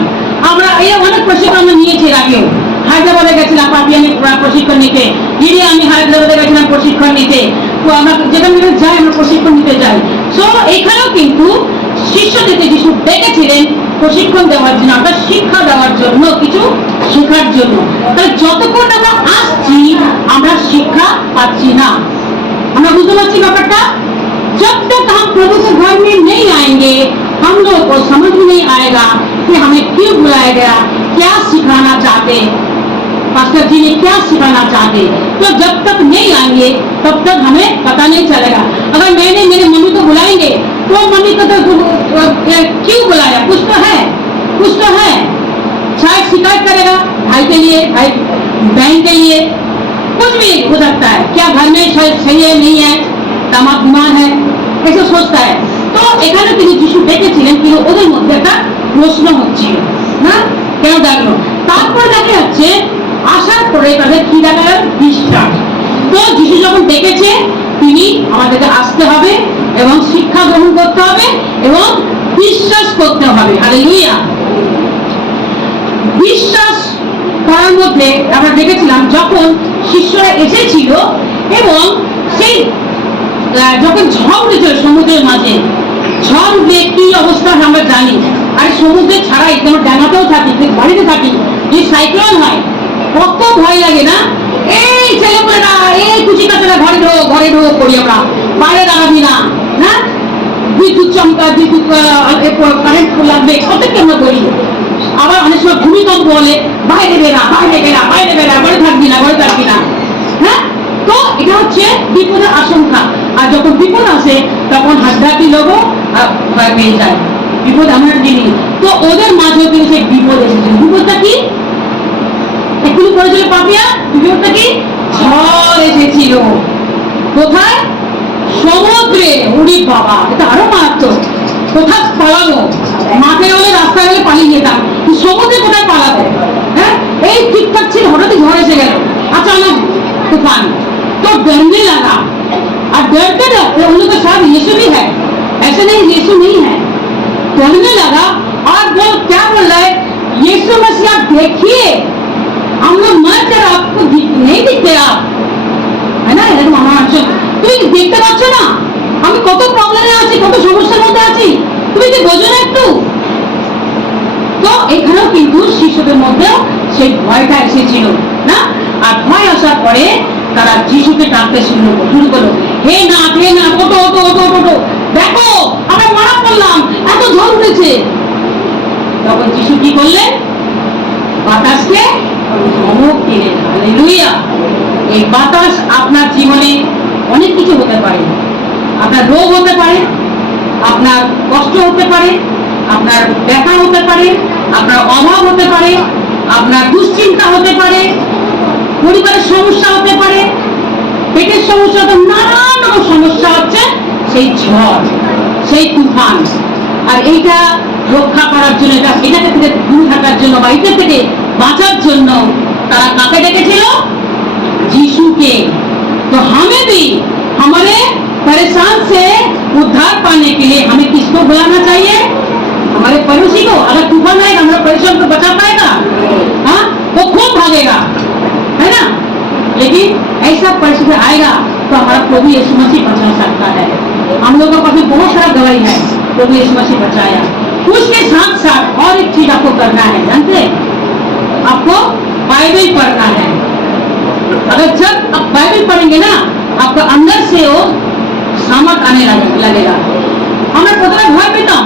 আমরা এই অনেক প্রশিক্ষণ আমরা নিয়েছি এর আগেও। হায়দ্রাবাদে গেছিলাম পাপিয়ানি প্রশিক্ষণ নিতে, গিয়ে আমি হায়দ্রাবাদে গেছিলাম প্রশিক্ষণ নিতে। তো আমরা যেখানে যাই আমরা প্রশিক্ষণ নিতে যাই। সো এখানেও কিন্তু শিষ্যদেরকে যিশু ডেকেছিলেন প্রশিক্ষণ দেওয়ার জন্য, আমরা শিক্ষা দেওয়ার জন্য, কিছু শেখার জন্য। তাহলে যতক্ষণ আমরা আসছি আমরা শিক্ষা পাচ্ছি না। আমরা বুঝতে পারছি ব্যাপারটা? जब तक हम प्रभु के घर में नहीं आएंगे, हम लोग को समझ में नहीं आएगा कि हमें क्यों बुलाया गया, क्या सिखाना चाहते, पास्टर जी ने क्या सिखाना चाहते। तो जब तक नहीं आएंगे तब तक हमें पता नहीं चलेगा। अगर मैंने मेरे मम्मी को बुलाएंगे तो मम्मी को तो क्यों बुलाया, कुछ तो है, कुछ तो है। शायद शिकायत करेगा भाई के लिए, भाई बहन के लिए, कुछ भी हो सकता है। क्या घर में सही है नहीं है, দামাত বিমান है, ऐसे सोचता है। तो এখানে তিনি যিশু ডেকেছিলেন, কিন্তু ওদের মধ্যে একটা প্রশ্ন হচ্ছিল না, কেন ডাকলো? তারপরে দেখা যাচ্ছে আসার পরে তাদের কি দেখা গেল, বিশ্বাস। তো যিশু যখন ডেকেছে, তিনি আমাদেরকে আসতে হবে এবং শিক্ষা গ্রহণ করতে হবে এবং বিশ্বাস করতে হবে। হালেলুয়া। বিশ্বাস করার মধ্যে আমরা দেখেছিলাম যখন শিষ্যরা এসেছিল এবং সেই যখন ঝড় উঠেছিল সমুদ্রের মাঝে, ঝড় উঠলে কি অবস্থা আমরা জানি। আর সমুদ্রে ছাড়াই যেমন ডাঙাতেও থাকি, বাড়িতে থাকি, যে সাইক্লোন হয় কত ভয় লাগে না। এই ছেলেমেয়েরা এই কুচি কাছেরা ঘরে ঢোক করি আমরা, বাইরে দাঁড়াবি না, হ্যাঁ বিদ্যুৎ চমকা, বিদ্যুৎ কারেন্ট লাগবে, কতকে আমরা করি। আবার অনেক সময় ভূমিকম্প হলে বাইরে বেরা, ঘরে থাকবি না, হ্যাঁ। তো এটা হচ্ছে বিপদের আশঙ্কা। আর যখন বিপদ আসে তখন হাড্ডাটি লোগো ভয় পেয়ে যায়, বিপদ এমন একটা জিনিস। তো ওদের মাঝেও কিন্তু সেই বিপদ এসেছে। বিপদটা কি একটু করেছিল পাপিয়া? বিপদটা কি? ঝড় এসেছিল। কোথায়? সমুদ্রে। উড়ি বাবা, এটা আরো মারাত্মক। কোথায় পালাবো? মাঠে হলে রাস্তায় হলে পালিয়ে যেতাম, সমুদ্রে কোথায় পালাবো? হ্যাঁ, এই ঠিকঠাক ছিল, হঠাৎই ঝড় এসে গেল, अचानक तूफान। तो डरने लगा, और डरते डरते उन लोग के साथ यीशु भी है, ऐसे नहीं यीशु नहीं है। डरने लगा और वो क्या बोल रहा है, यीशु मसीह आप देखिए, हम लोग मर कर आपको नहीं दिखते आप, है ना। এরকম আমার আছে, তুমি কি দেখতে পাচ্ছ না আমি কত প্রবলেমে আছি, কত সমস্যার মধ্যে আছি, তুমি কি বোঝো না একটু? তো এখানেও কিন্তু শিশুদের মধ্যেও সেই ভয়টা এসেছিল না। আর ভয় আসার পরে তারা যিশুকে ডাকতে শুরু করলো, হে না ওটো, দেখো আমরা মারা পড়লাম, এত ঝড় উঠেছে। তখন যিশু কি করলেন? বাতাসকে ধমক দিলেন। হালেলুয়া। এই বাতাস আপনার জীবনে অনেক কিছু হতে পারে। আপনার রোগ হতে পারে, আপনার কষ্ট হতে পারে, আপনার ব্যথা হতে পারে, আপনার অভাব হতে পারে, আপনার দুশ্চিন্তা হতে পারে, পরিবারের সমস্যা হতে পারে, পেটের সমস্যা হতে, নানান রকম সমস্যা হচ্ছে সেই ঝড়, সেই তুফান। আর এইটা রক্ষা করার জন্য, এটা থেকে দূরে থাকার জন্য বা এটা থেকে বাঁচার জন্য তারা কাকে ডেকেছিল? যিশুকে। तो हमें भी हमारे परेशान से उद्धार पाने के लिए हमें किसको बुलाना चाहिए? हमारे पड़ोसी को। अगर तूफान आएगा हमारा परेशान को बचा पाएगा? हाँ, वो खूब भागेगा, है ना। लेकिन ऐसा परिस्थिति आएगा तो हमारा प्रभु यीशु मसीह बचा सकता है। हम लोगों का भी बहुत सारा गवाही है, प्रभु यीशु मसीह बचाया। उसके साथ साथ और एक चीज आपको करना है, जानते हैं? आपको बाइबल पढ़ना है। अगर जब आप बाइबल पढ़ेंगे ना, आपको अंदर से वो सामर्थ आने लगेगा। আমরা প্রথমে ভয় পেতাম,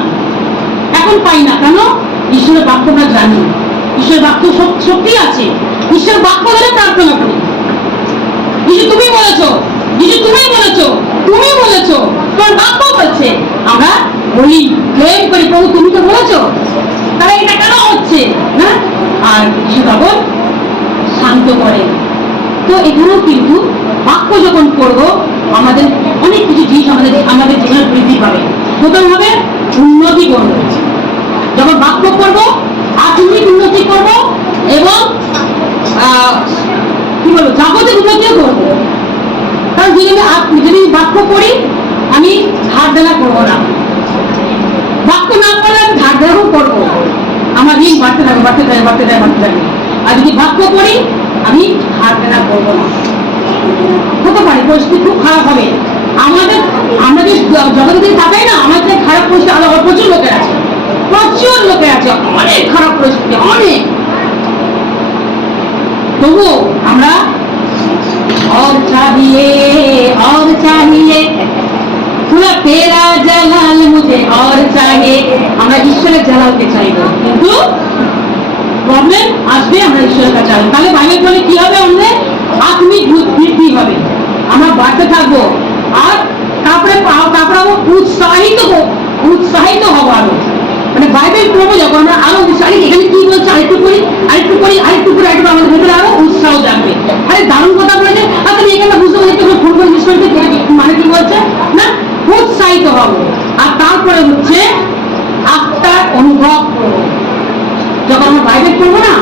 এখন পাই না। কেন? ঈশ্বরের বাক্য আমরা জানি, ঈশ্বরের বাক্য শক্তি আছে। ঈশ্বরের বাক্য ধরে প্রার্থনা করি, যিশু তুমি বলেছো, তোমার বাক্য বলছে। আমরা বলি, ক্লেম করি, প্রভু তুমি তো বলেছো, তাহলে এটা কেন হচ্ছে না? আর যিশু তখন শান্ত করে। তো এখানেও কিন্তু বাক্য যখন পড়বো আমাদের অনেক কিছু জিনিস আমাদের জীবনে বৃদ্ধি পাবে। প্রথম হবে উন্নতি করবো, যখন বাক্য পড়বো আধুনিক উন্নতি করবো এবং কি বলবো জাগতিক উন্নতিও করবো। কারণ যদি বাক্য পড়ি আমি ধার দেনা করবো না, বাক্য না পড়লে আমি ধার দেনাও করবো, আমার ঋণ বাড়তে থাকবে। আর যদি বাক্য পড়ি আমি ধার দেনা করবো না। হতে পারে পরিস্থিতি খুব খারাপ হবে, আমরা যে জগতে থাকাই না, আমাদের খারাপ পরিস্থিতি আলাদা প্রচুর লোকের আছে, অনেক খারাপ পরিস্থিতি, অনেক। তবু আমরা और चाहिए पूरा तेरा जलाल मुझे और चाहिए, আমরা ঈশ্বরের জালালকে চাইবো। কিন্তু প্রবলেম আসবে, আমরা ঈশ্বরের কাছে চাইবো। তাহলে বাইবেল বলে কি হবে? আমাদের আত্মিক বৃদ্ধি হবে, আমরা বাড়তে থাকবো। আর তারপরে উৎসাহিত হবো আরো। মানে বাইবেল পড়বো যখন আমরা আরো উৎসাহিত, এখানে কি বলছে আরেকটু করি, আমাদের ভেতরে আরো উৎসাহ জাগবে। আরে দারুণ কথা বলেছে, আর তুমি এখানে বুঝতে পারছো ফোন করে জিজ্ঞেস করতে মানে কি বলছে না, উৎসাহিত হবো। আর তারপরে হচ্ছে আত্মার অনুভব করবো। যখন আমরা বাইবেল পড়বো না,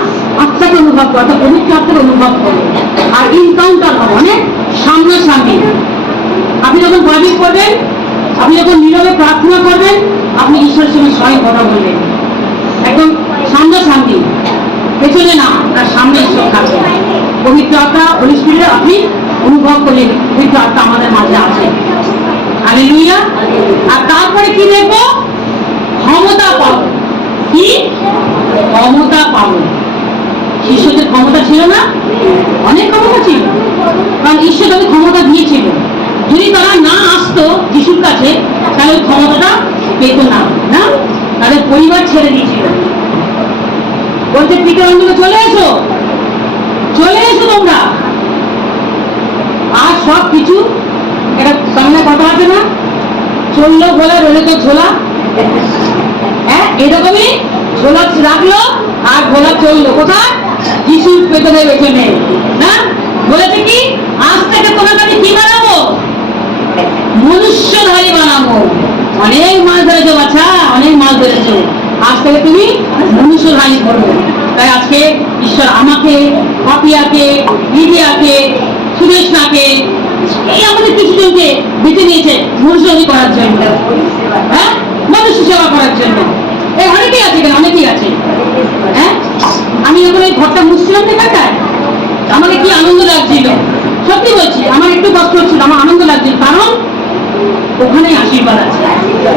আত্মাকে অনুভব করবো, অর্থাৎ পবিত্র আত্মাকে অনুভব করবো। আর ইনকাউন্টার হবো, মানে সামনাসামনি। আপনি যখন বাইবেল পড়বেন, আপনি যখন নীরবে প্রার্থনা করবেন, আপনি ঈশ্বরের সঙ্গে স্বয়ং কথা বলবেন, একদম সামনাসামনি। পেছনে না, তার সামনে ঈশ্বর থাকবে। পবিত্র আত্মা হোলি স্পিরিট আপনি অনুভব করলেন পবিত্র আত্মা আমাদের মাঝে আছে। হালেলুয়া। আর তারপরে কি দেখবো? ক্ষমতা পাবো। কি ক্ষমতা পাবো? শিষ্যদের ক্ষমতা ছিল না? অনেক ক্ষমতা ছিল, কারণ ঈশ্বর তাদের ক্ষমতা দিয়েছিল। যদি তারা না আসতো যিশুর কাছে তাহলে ওই ক্ষমতাটা পেত না, না? তাদের পরিবার ছেড়ে দিয়েছিল। বলতে পিতার অন্তরে চলে এসো, চলে এসো তোমরা। আর সব কিছু একটা সামনে কথা আছে না, চললো বলে রইলে তো ঝোলা। হ্যাঁ, এরকমই ঝোলা রাখলো আর ভোলা চললো কোথায়? যিশুর পেছনে পেছনে, না? বলেছে কি, আজ থেকে তোমার কাছে কি বানাবো? মনুষ্যধারী বানাবো। অনেক মাছ ধরেছো বাচ্চা, অনেক মাছ ধরেছো, আজ থেকে তুমি মনুষ্যধারী করবো। তাই আজকে ঈশ্বর আমাকে, পাপিয়াকে, লিডিয়াকে, সুদেশনাকে, এই আমাদের কিছুজনকে বেছে নিয়েছে মনুষ্যধারী করার জন্য, হ্যাঁ, মনুষ্য সেবা করার জন্য। এই অনেকেই আছে, এখানে অনেকেই আছে। হ্যাঁ, আমি যখন এই ঘরটা মুছছিলাম দেখাটায় আমাকে কি আনন্দ লাগছিল, সত্যি বলছি। আমার একটু কষ্ট হচ্ছিল, আমার আনন্দ লাগছিল, কারণ ওখানে আশীর্বাদ আছে।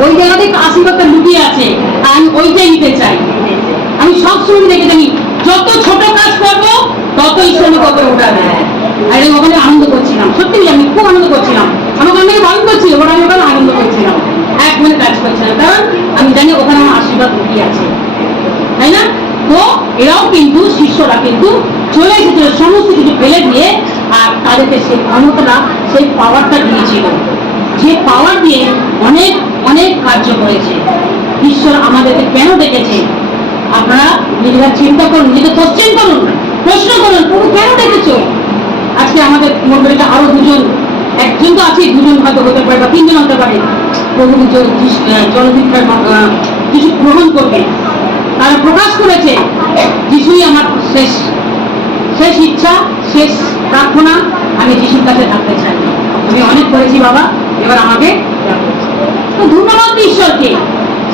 ওই জায়গাতে আশীর্বাদটা লুকিয়ে আছে, আর আমি ওইটাই নিতে চাই। আমি সবসময় দেখে জানি যত ছোট কাজ করবো তত ঈশ্বর কবরে ওঠাবে। আর আমি ওখানে আনন্দ করছিলাম, সত্যি আমি খুব আনন্দ করছিলাম। আমার ওখানে আনন্দ করছিল, ওরা আমি ওখানে আনন্দ করছিলাম, এক মনে কাজ করছিলাম, কারণ আমি জানি ওখানে আমার আশীর্বাদ লুকিয়ে আছে, তাই না? তো এরাও কিন্তু, শিষ্যরা কিন্তু চলে এসেছিল সমস্ত কিছু ফেলে দিয়ে, আর তাদেরকে সেই ক্ষমতাটা, সেই পাওয়ারটা দিয়েছিল, যে পাওয়ার দিয়ে অনেক অনেক কার্য করেছে। ঈশ্বর আমাদেরকে কেন ডেকেছে? আপনারা নিজেরা চিন্তা করুন, নিজেকে কোশ্চেন করুন, প্রশ্ন করুন, প্রভু কেন ডেকেছো? আজকে আমাদের মন্ডলীতে আরো দুজন, একজন তো আছে, দুজন হয়তো হতে পারে বা তিনজন হতে পারে, প্রভু জলদীক্ষার যিশু গ্রহণ করবে। তারা প্রকাশ করেছে যিশুই আমার শেষ শেষ ইচ্ছা, শেষ প্রার্থনা, আমি যিশুর কাছে থাকতে চাই। আমি অনেক করেছি বাবা, এবার আমাকে। তো ধন্যবাদ দিই ঈশ্বরকে,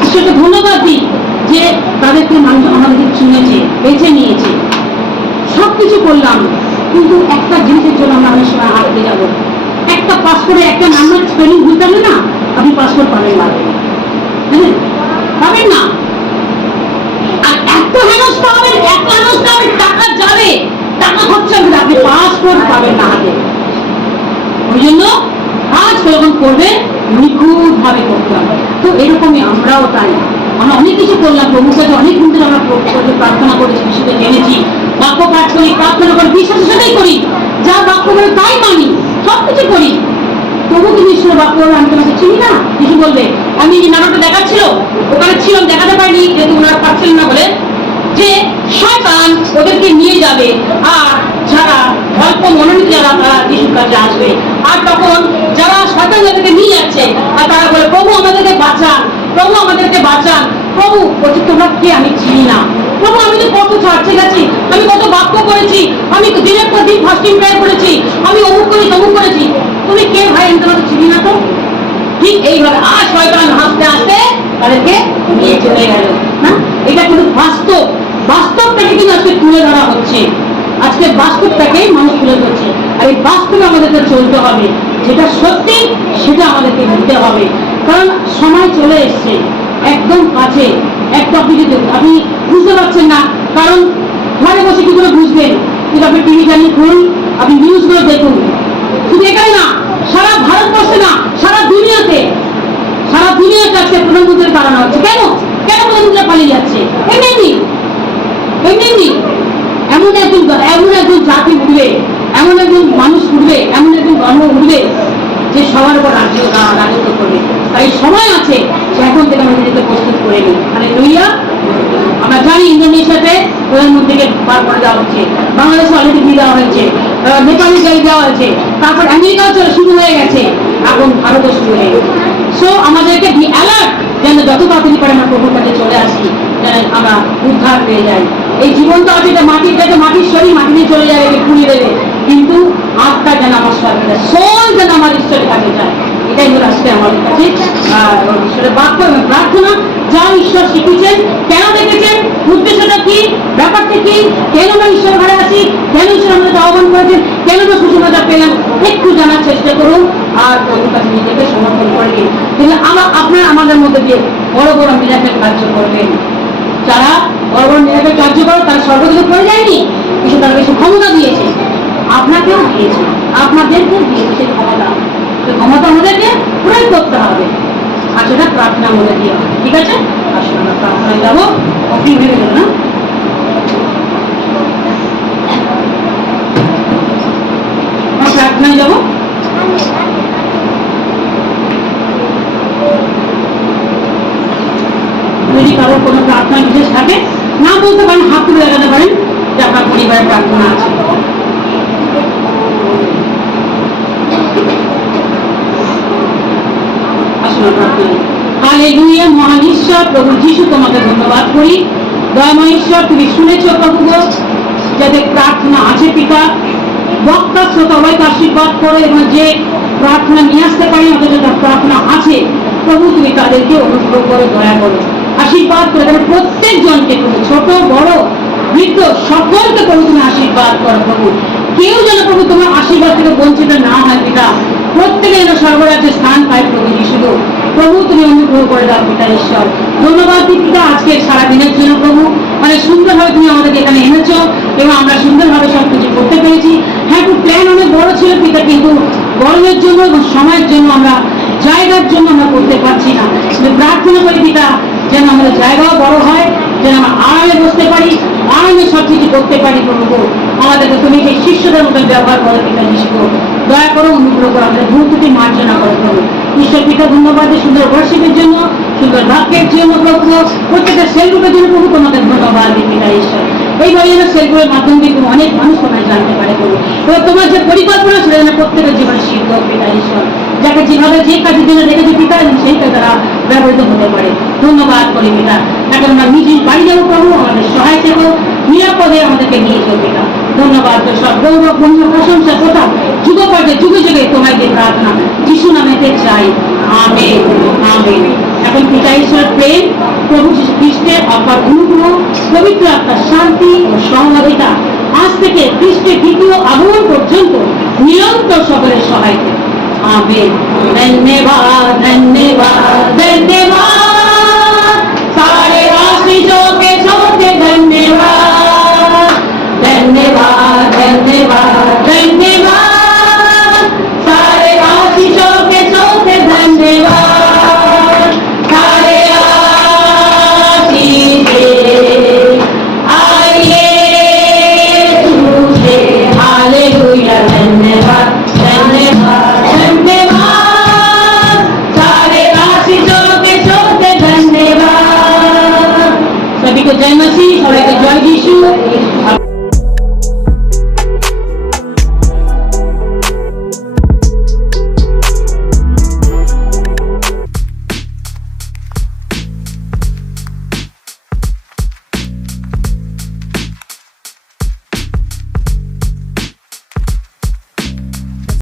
ঈশ্বরকে ধন্যবাদ দিই যে তাদেরকে মানুষ আমাদেরকে শুনেছে, বেছে নিয়েছে। সব কিছু করলাম, কিন্তু একটা জিনিসের জন্য আমরা অনেক সময় আটকে যাব। একটা পাসপোর্টে একটা নাম্বার স্পেলিং ভুল থাকলে না, আপনি পাসপোর্ট পাবেন না, হ্যাঁ, পাবেন না। আর এত হেনস্থা হবেন, এত হেনস্থা হবেন, টাকা যাবে, টাকা খরচা হবে, আপনি পাসপোর্ট পাবেন না হাতে। ওই জন্য কাজ যখন করবেন নিখুঁত ভাবে করতে হবে। তো এরকমই আমরাও তাই, আমরা অনেক কিছু করলাম, প্রভুর কাছে অনেক দিন ধরে আমরা প্রার্থনা করেছি, বিশুদ্ধ জেনেছি, বাক্য পাঠ করি, প্রার্থনা করি, বিশ্বাসের সাথেই করি, যা বাক্য বলে তাই মানি, সবকিছু করি। তবু কিন্তু ঈশ্বরের বাক্য বলে আমি তোমাকে চিনি না। কিছু বলবে, আমি যে নাটকটা দেখাচ্ছিল ওখানে ছিলাম, দেখাতে পারিনি যেহেতু ওনারা পারছিলেন না বলে, যে শয়তান ওদেরকে নিয়ে যাবে, আর যারা অল্প মনোনীত যারা তারা যিশুর কাছে আসবে। আর তখন যারা শয়তান যাদেরকে নিয়ে যাচ্ছে, আর তারা বলে প্রভু আমাদেরকে বাঁচান, প্রভু আমাদেরকে বাঁচান। প্রভু বলছে তোমরা কে? আমি চিনি না। প্রভু আমি তো কত চার্চে গেছি, আমি কত বাক্য করেছি, আমি দিনের পর দিন ফাস্টিং প্রেয়ার করেছি, আমি অমুক করি তমুক করেছি, তুমি কে ভাই? আমি তোমাকে চিনি না। তো ঠিক এইভাবে আর শয়তান হাসতে হাসতে তাদেরকে নিয়ে চলে গেল। না, এটা কিন্তু বাস্তব, বাস্তবটাকে কিন্তু আজকে তুলে ধরা হচ্ছে। আজকে বাস্তবটাকে মানুষ তুলে ধরছে, আর এই বাস্তবে আমাদেরকে চলতে হবে। যেটা সত্যি সেটা আমাদেরকে নিতে হবে, কারণ সময় চলে এসছে একদম কাছে। একটা আপনি বুঝতে পারছেন না, কারণ ঘরে বসে কি করে বুঝবেন? কিন্তু আপনি টিভি চ্যানেল খুলুন, আপনি নিউজগুলো দেখুন। শুধু এটাই না, সারা ভারতবর্ষে না, সারা দুনিয়াতে আজকে প্রধানমন্ত্রীর বাড়ানো হচ্ছে। কেন? কেন প্রধানমন্ত্রী পালিয়ে যাচ্ছে? এমনি এমন একজন জাতি উঠবে, এমন একজন মানুষ উঠবে, এমন একজন ধর্ম উঠবে যে সবার উপর রাজত্ব করবে। তাই সময় আছে যে এখন থেকে আমরা নিজেকে প্রস্তুত করে নিই। মানে লইয়া আমরা জানি ইন্দোনেশিয়াতে প্রধানমন্ত্রীকে বার করে দেওয়া হচ্ছে, বাংলাদেশে অলরেডি দিয়ে দেওয়া হয়েছে, নেপালে যাই দেওয়া হয়েছে, তারপর আমেরিকাও শুরু হয়ে গেছে, এখন ভারতও শুরু হয়ে গেছে। সো আমাদেরকে বি অ্যালার্ট, যেন যত তাড়াতাড়ি পারে আমরা প্রভুর কাছে চলে আসি, যেন আমরা উদ্ধার পেয়ে যাই। এই জীবন তো আছে, মাটির শরীর মাটি নিয়ে চলে যাবে, পুড়িয়ে দেবে, কিন্তু আত্মা যেন আমার সরকার, সোল যেন আমার ঈশ্বরের কাছে যায়, এটাই হলো আজকে আমাদের কাছে ঈশ্বরের বাক্য এবং প্রার্থনা। যা ঈশ্বর শিখেছেন, কেন দেখেছেন, উদ্দেশ্যটা কি, ব্যাপারটা কি, কেন আমরা ঈশ্বর ঘরে আছি, কেন ঈশ্বর আমাদের আহ্বান করেছেন, কেন আমরা সুসমাচার পেলাম, একটু জানার চেষ্টা করুন আর প্রভুর কাছে নিজেকে সমর্পণ করে দিন। কিন্তু আপনারা আমাদের মধ্যে দিয়ে বড় বড় মিরাকেল কার্য করবেন। যারা বড় বড় মিরাকেল কার্য করে তারা সর্বদিকে পড়ে যায়নি, কিন্তু তারা বেশি ক্ষমতা দিয়েছে, আপনাকেও দিয়েছে, আপনাদেরকেও দিয়েছে সেই ক্ষমতা। সেই ক্ষমতা আমাদেরকে প্রয়োগ করতে হবে, আর সেটা প্রার্থনার মধ্যে দিয়ে হবে। ঠিক আছে, আসলে আমরা প্রার্থনায় যাবো। অফিং হয়ে গেল না? আমরা প্রার্থনায় যাবো। যদি কারোর কোনো প্রার্থনা বিশেষ থাকে, না বলতে পারেন, হাত তুলে দেখাতে পারেন যে আপনার পরিবারের প্রার্থনা আছে। হালেলুয়া। মহান ঈশ্বর প্রভু যিশু, তোমাকে ধন্যবাদ করি। দয়াময় ঈশ্বর, তুমি শুনেছো প্রভু গো, যাদের প্রার্থনা আছে পিতা, বক্তা শ্রোতা উভয়কে আশীর্বাদ করো, এবং যে প্রার্থনা নিয়ে আসতে পারি অথচ তার প্রার্থনা আছে প্রভু, তুমি তাদেরকে অনুগ্রহ করে, দয়া করো, আশীর্বাদ করে দেবে প্রত্যেকজনকে প্রভু, ছোট বড় বৃদ্ধ সকলকে প্রভু তুমি আশীর্বাদ করো প্রভু। কেউ যেন প্রভু তোমার আশীর্বাদ থেকে বঞ্চিত না হয় পিতা, প্রত্যেকে যেন স্বর্গরাজ্যে স্থান পায় প্রভু যিশু। প্রভু তুমি অনুগ্রহ করে দাও পিতা ঈশ্বর। ধন্যবাদ পিতা আজকে সারাদিনের জন্য প্রভু, মানে সুন্দরভাবে তুমি আমাদেরকে এখানে এনেছো এবং আমরা সুন্দরভাবে সবকিছু করতে পেরেছি। হ্যাঁ, একটু প্ল্যান অনেক বড় ছিল পিতা, কিন্তু গরমের জন্য এবং সময়ের জন্য আমরা জায়গার জন্য আমরা করতে পারছি না। প্রার্থনা করি পিতা যেন আমাদের জায়গাও বড় হয়, যেন আমরা আরামে বসতে পারি, আরামে সবকিছু করতে পারি প্রভু। আমাদেরকে তুমি যে শিষ্যদের মতো ব্যবহার করো পিতা যিশু, দয়া করো, অনুগ্রহ করো, আমাদের ভুল ত্রুটি মার্জনা করো প্রভু। ঈশ্বর পিতা ধন্যবাদ সুন্দর বর্ষিপের জন্য, সুন্দর বাক্যের জন্য প্রভু, প্রত্যেকটা সেল গ্রুপের জন্য প্রভু তোমাদের ধন্যবাদ পিতা ঈশ্বর। এইভাবে যেন সেল গ্রুপের মাধ্যমে কিন্তু অনেক মানুষ তোমায় জানতে পারে প্রভু, এবং তোমার যে পরিকল্পনা সেটা যেন প্রত্যেকের জীবনে সিদ্ধ পিতা ঈশ্বর। যাকে যেভাবে যে কাজের জন্য রেখেছে পিতা, সেই কাজে তারা ব্যবহৃত হতে পারে। ধন্যবাদ করি পিতা। এখন আমরা নিজ বাড়ি যাবো প্রভু, আমাদের সহায় থেকো, নিরাপদে আমাদেরকে নিয়ে যাও পিতা। ধন্যবাদ, সব গৌরব বন্ধু প্রশংসা কোথাও যুগ পর্যায়ে যুগে যুগে তোমায় যে প্রার্থনা যিশু নামেতে চাই, আমেন আমেন। এখন পিতা ঈশ্বরের প্রেম, প্রভু যীশু খ্রিস্টের অপার অনুগ্রহ, পবিত্র আত্মার শান্তি ও সহভাগিতা আজ থেকে খ্রিস্টের দ্বিতীয় আগমন পর্যন্ত নিরন্তর সকলের সহায়। আমেন। ধন্যবাদ ধন্যবাদ ধন্যবাদ।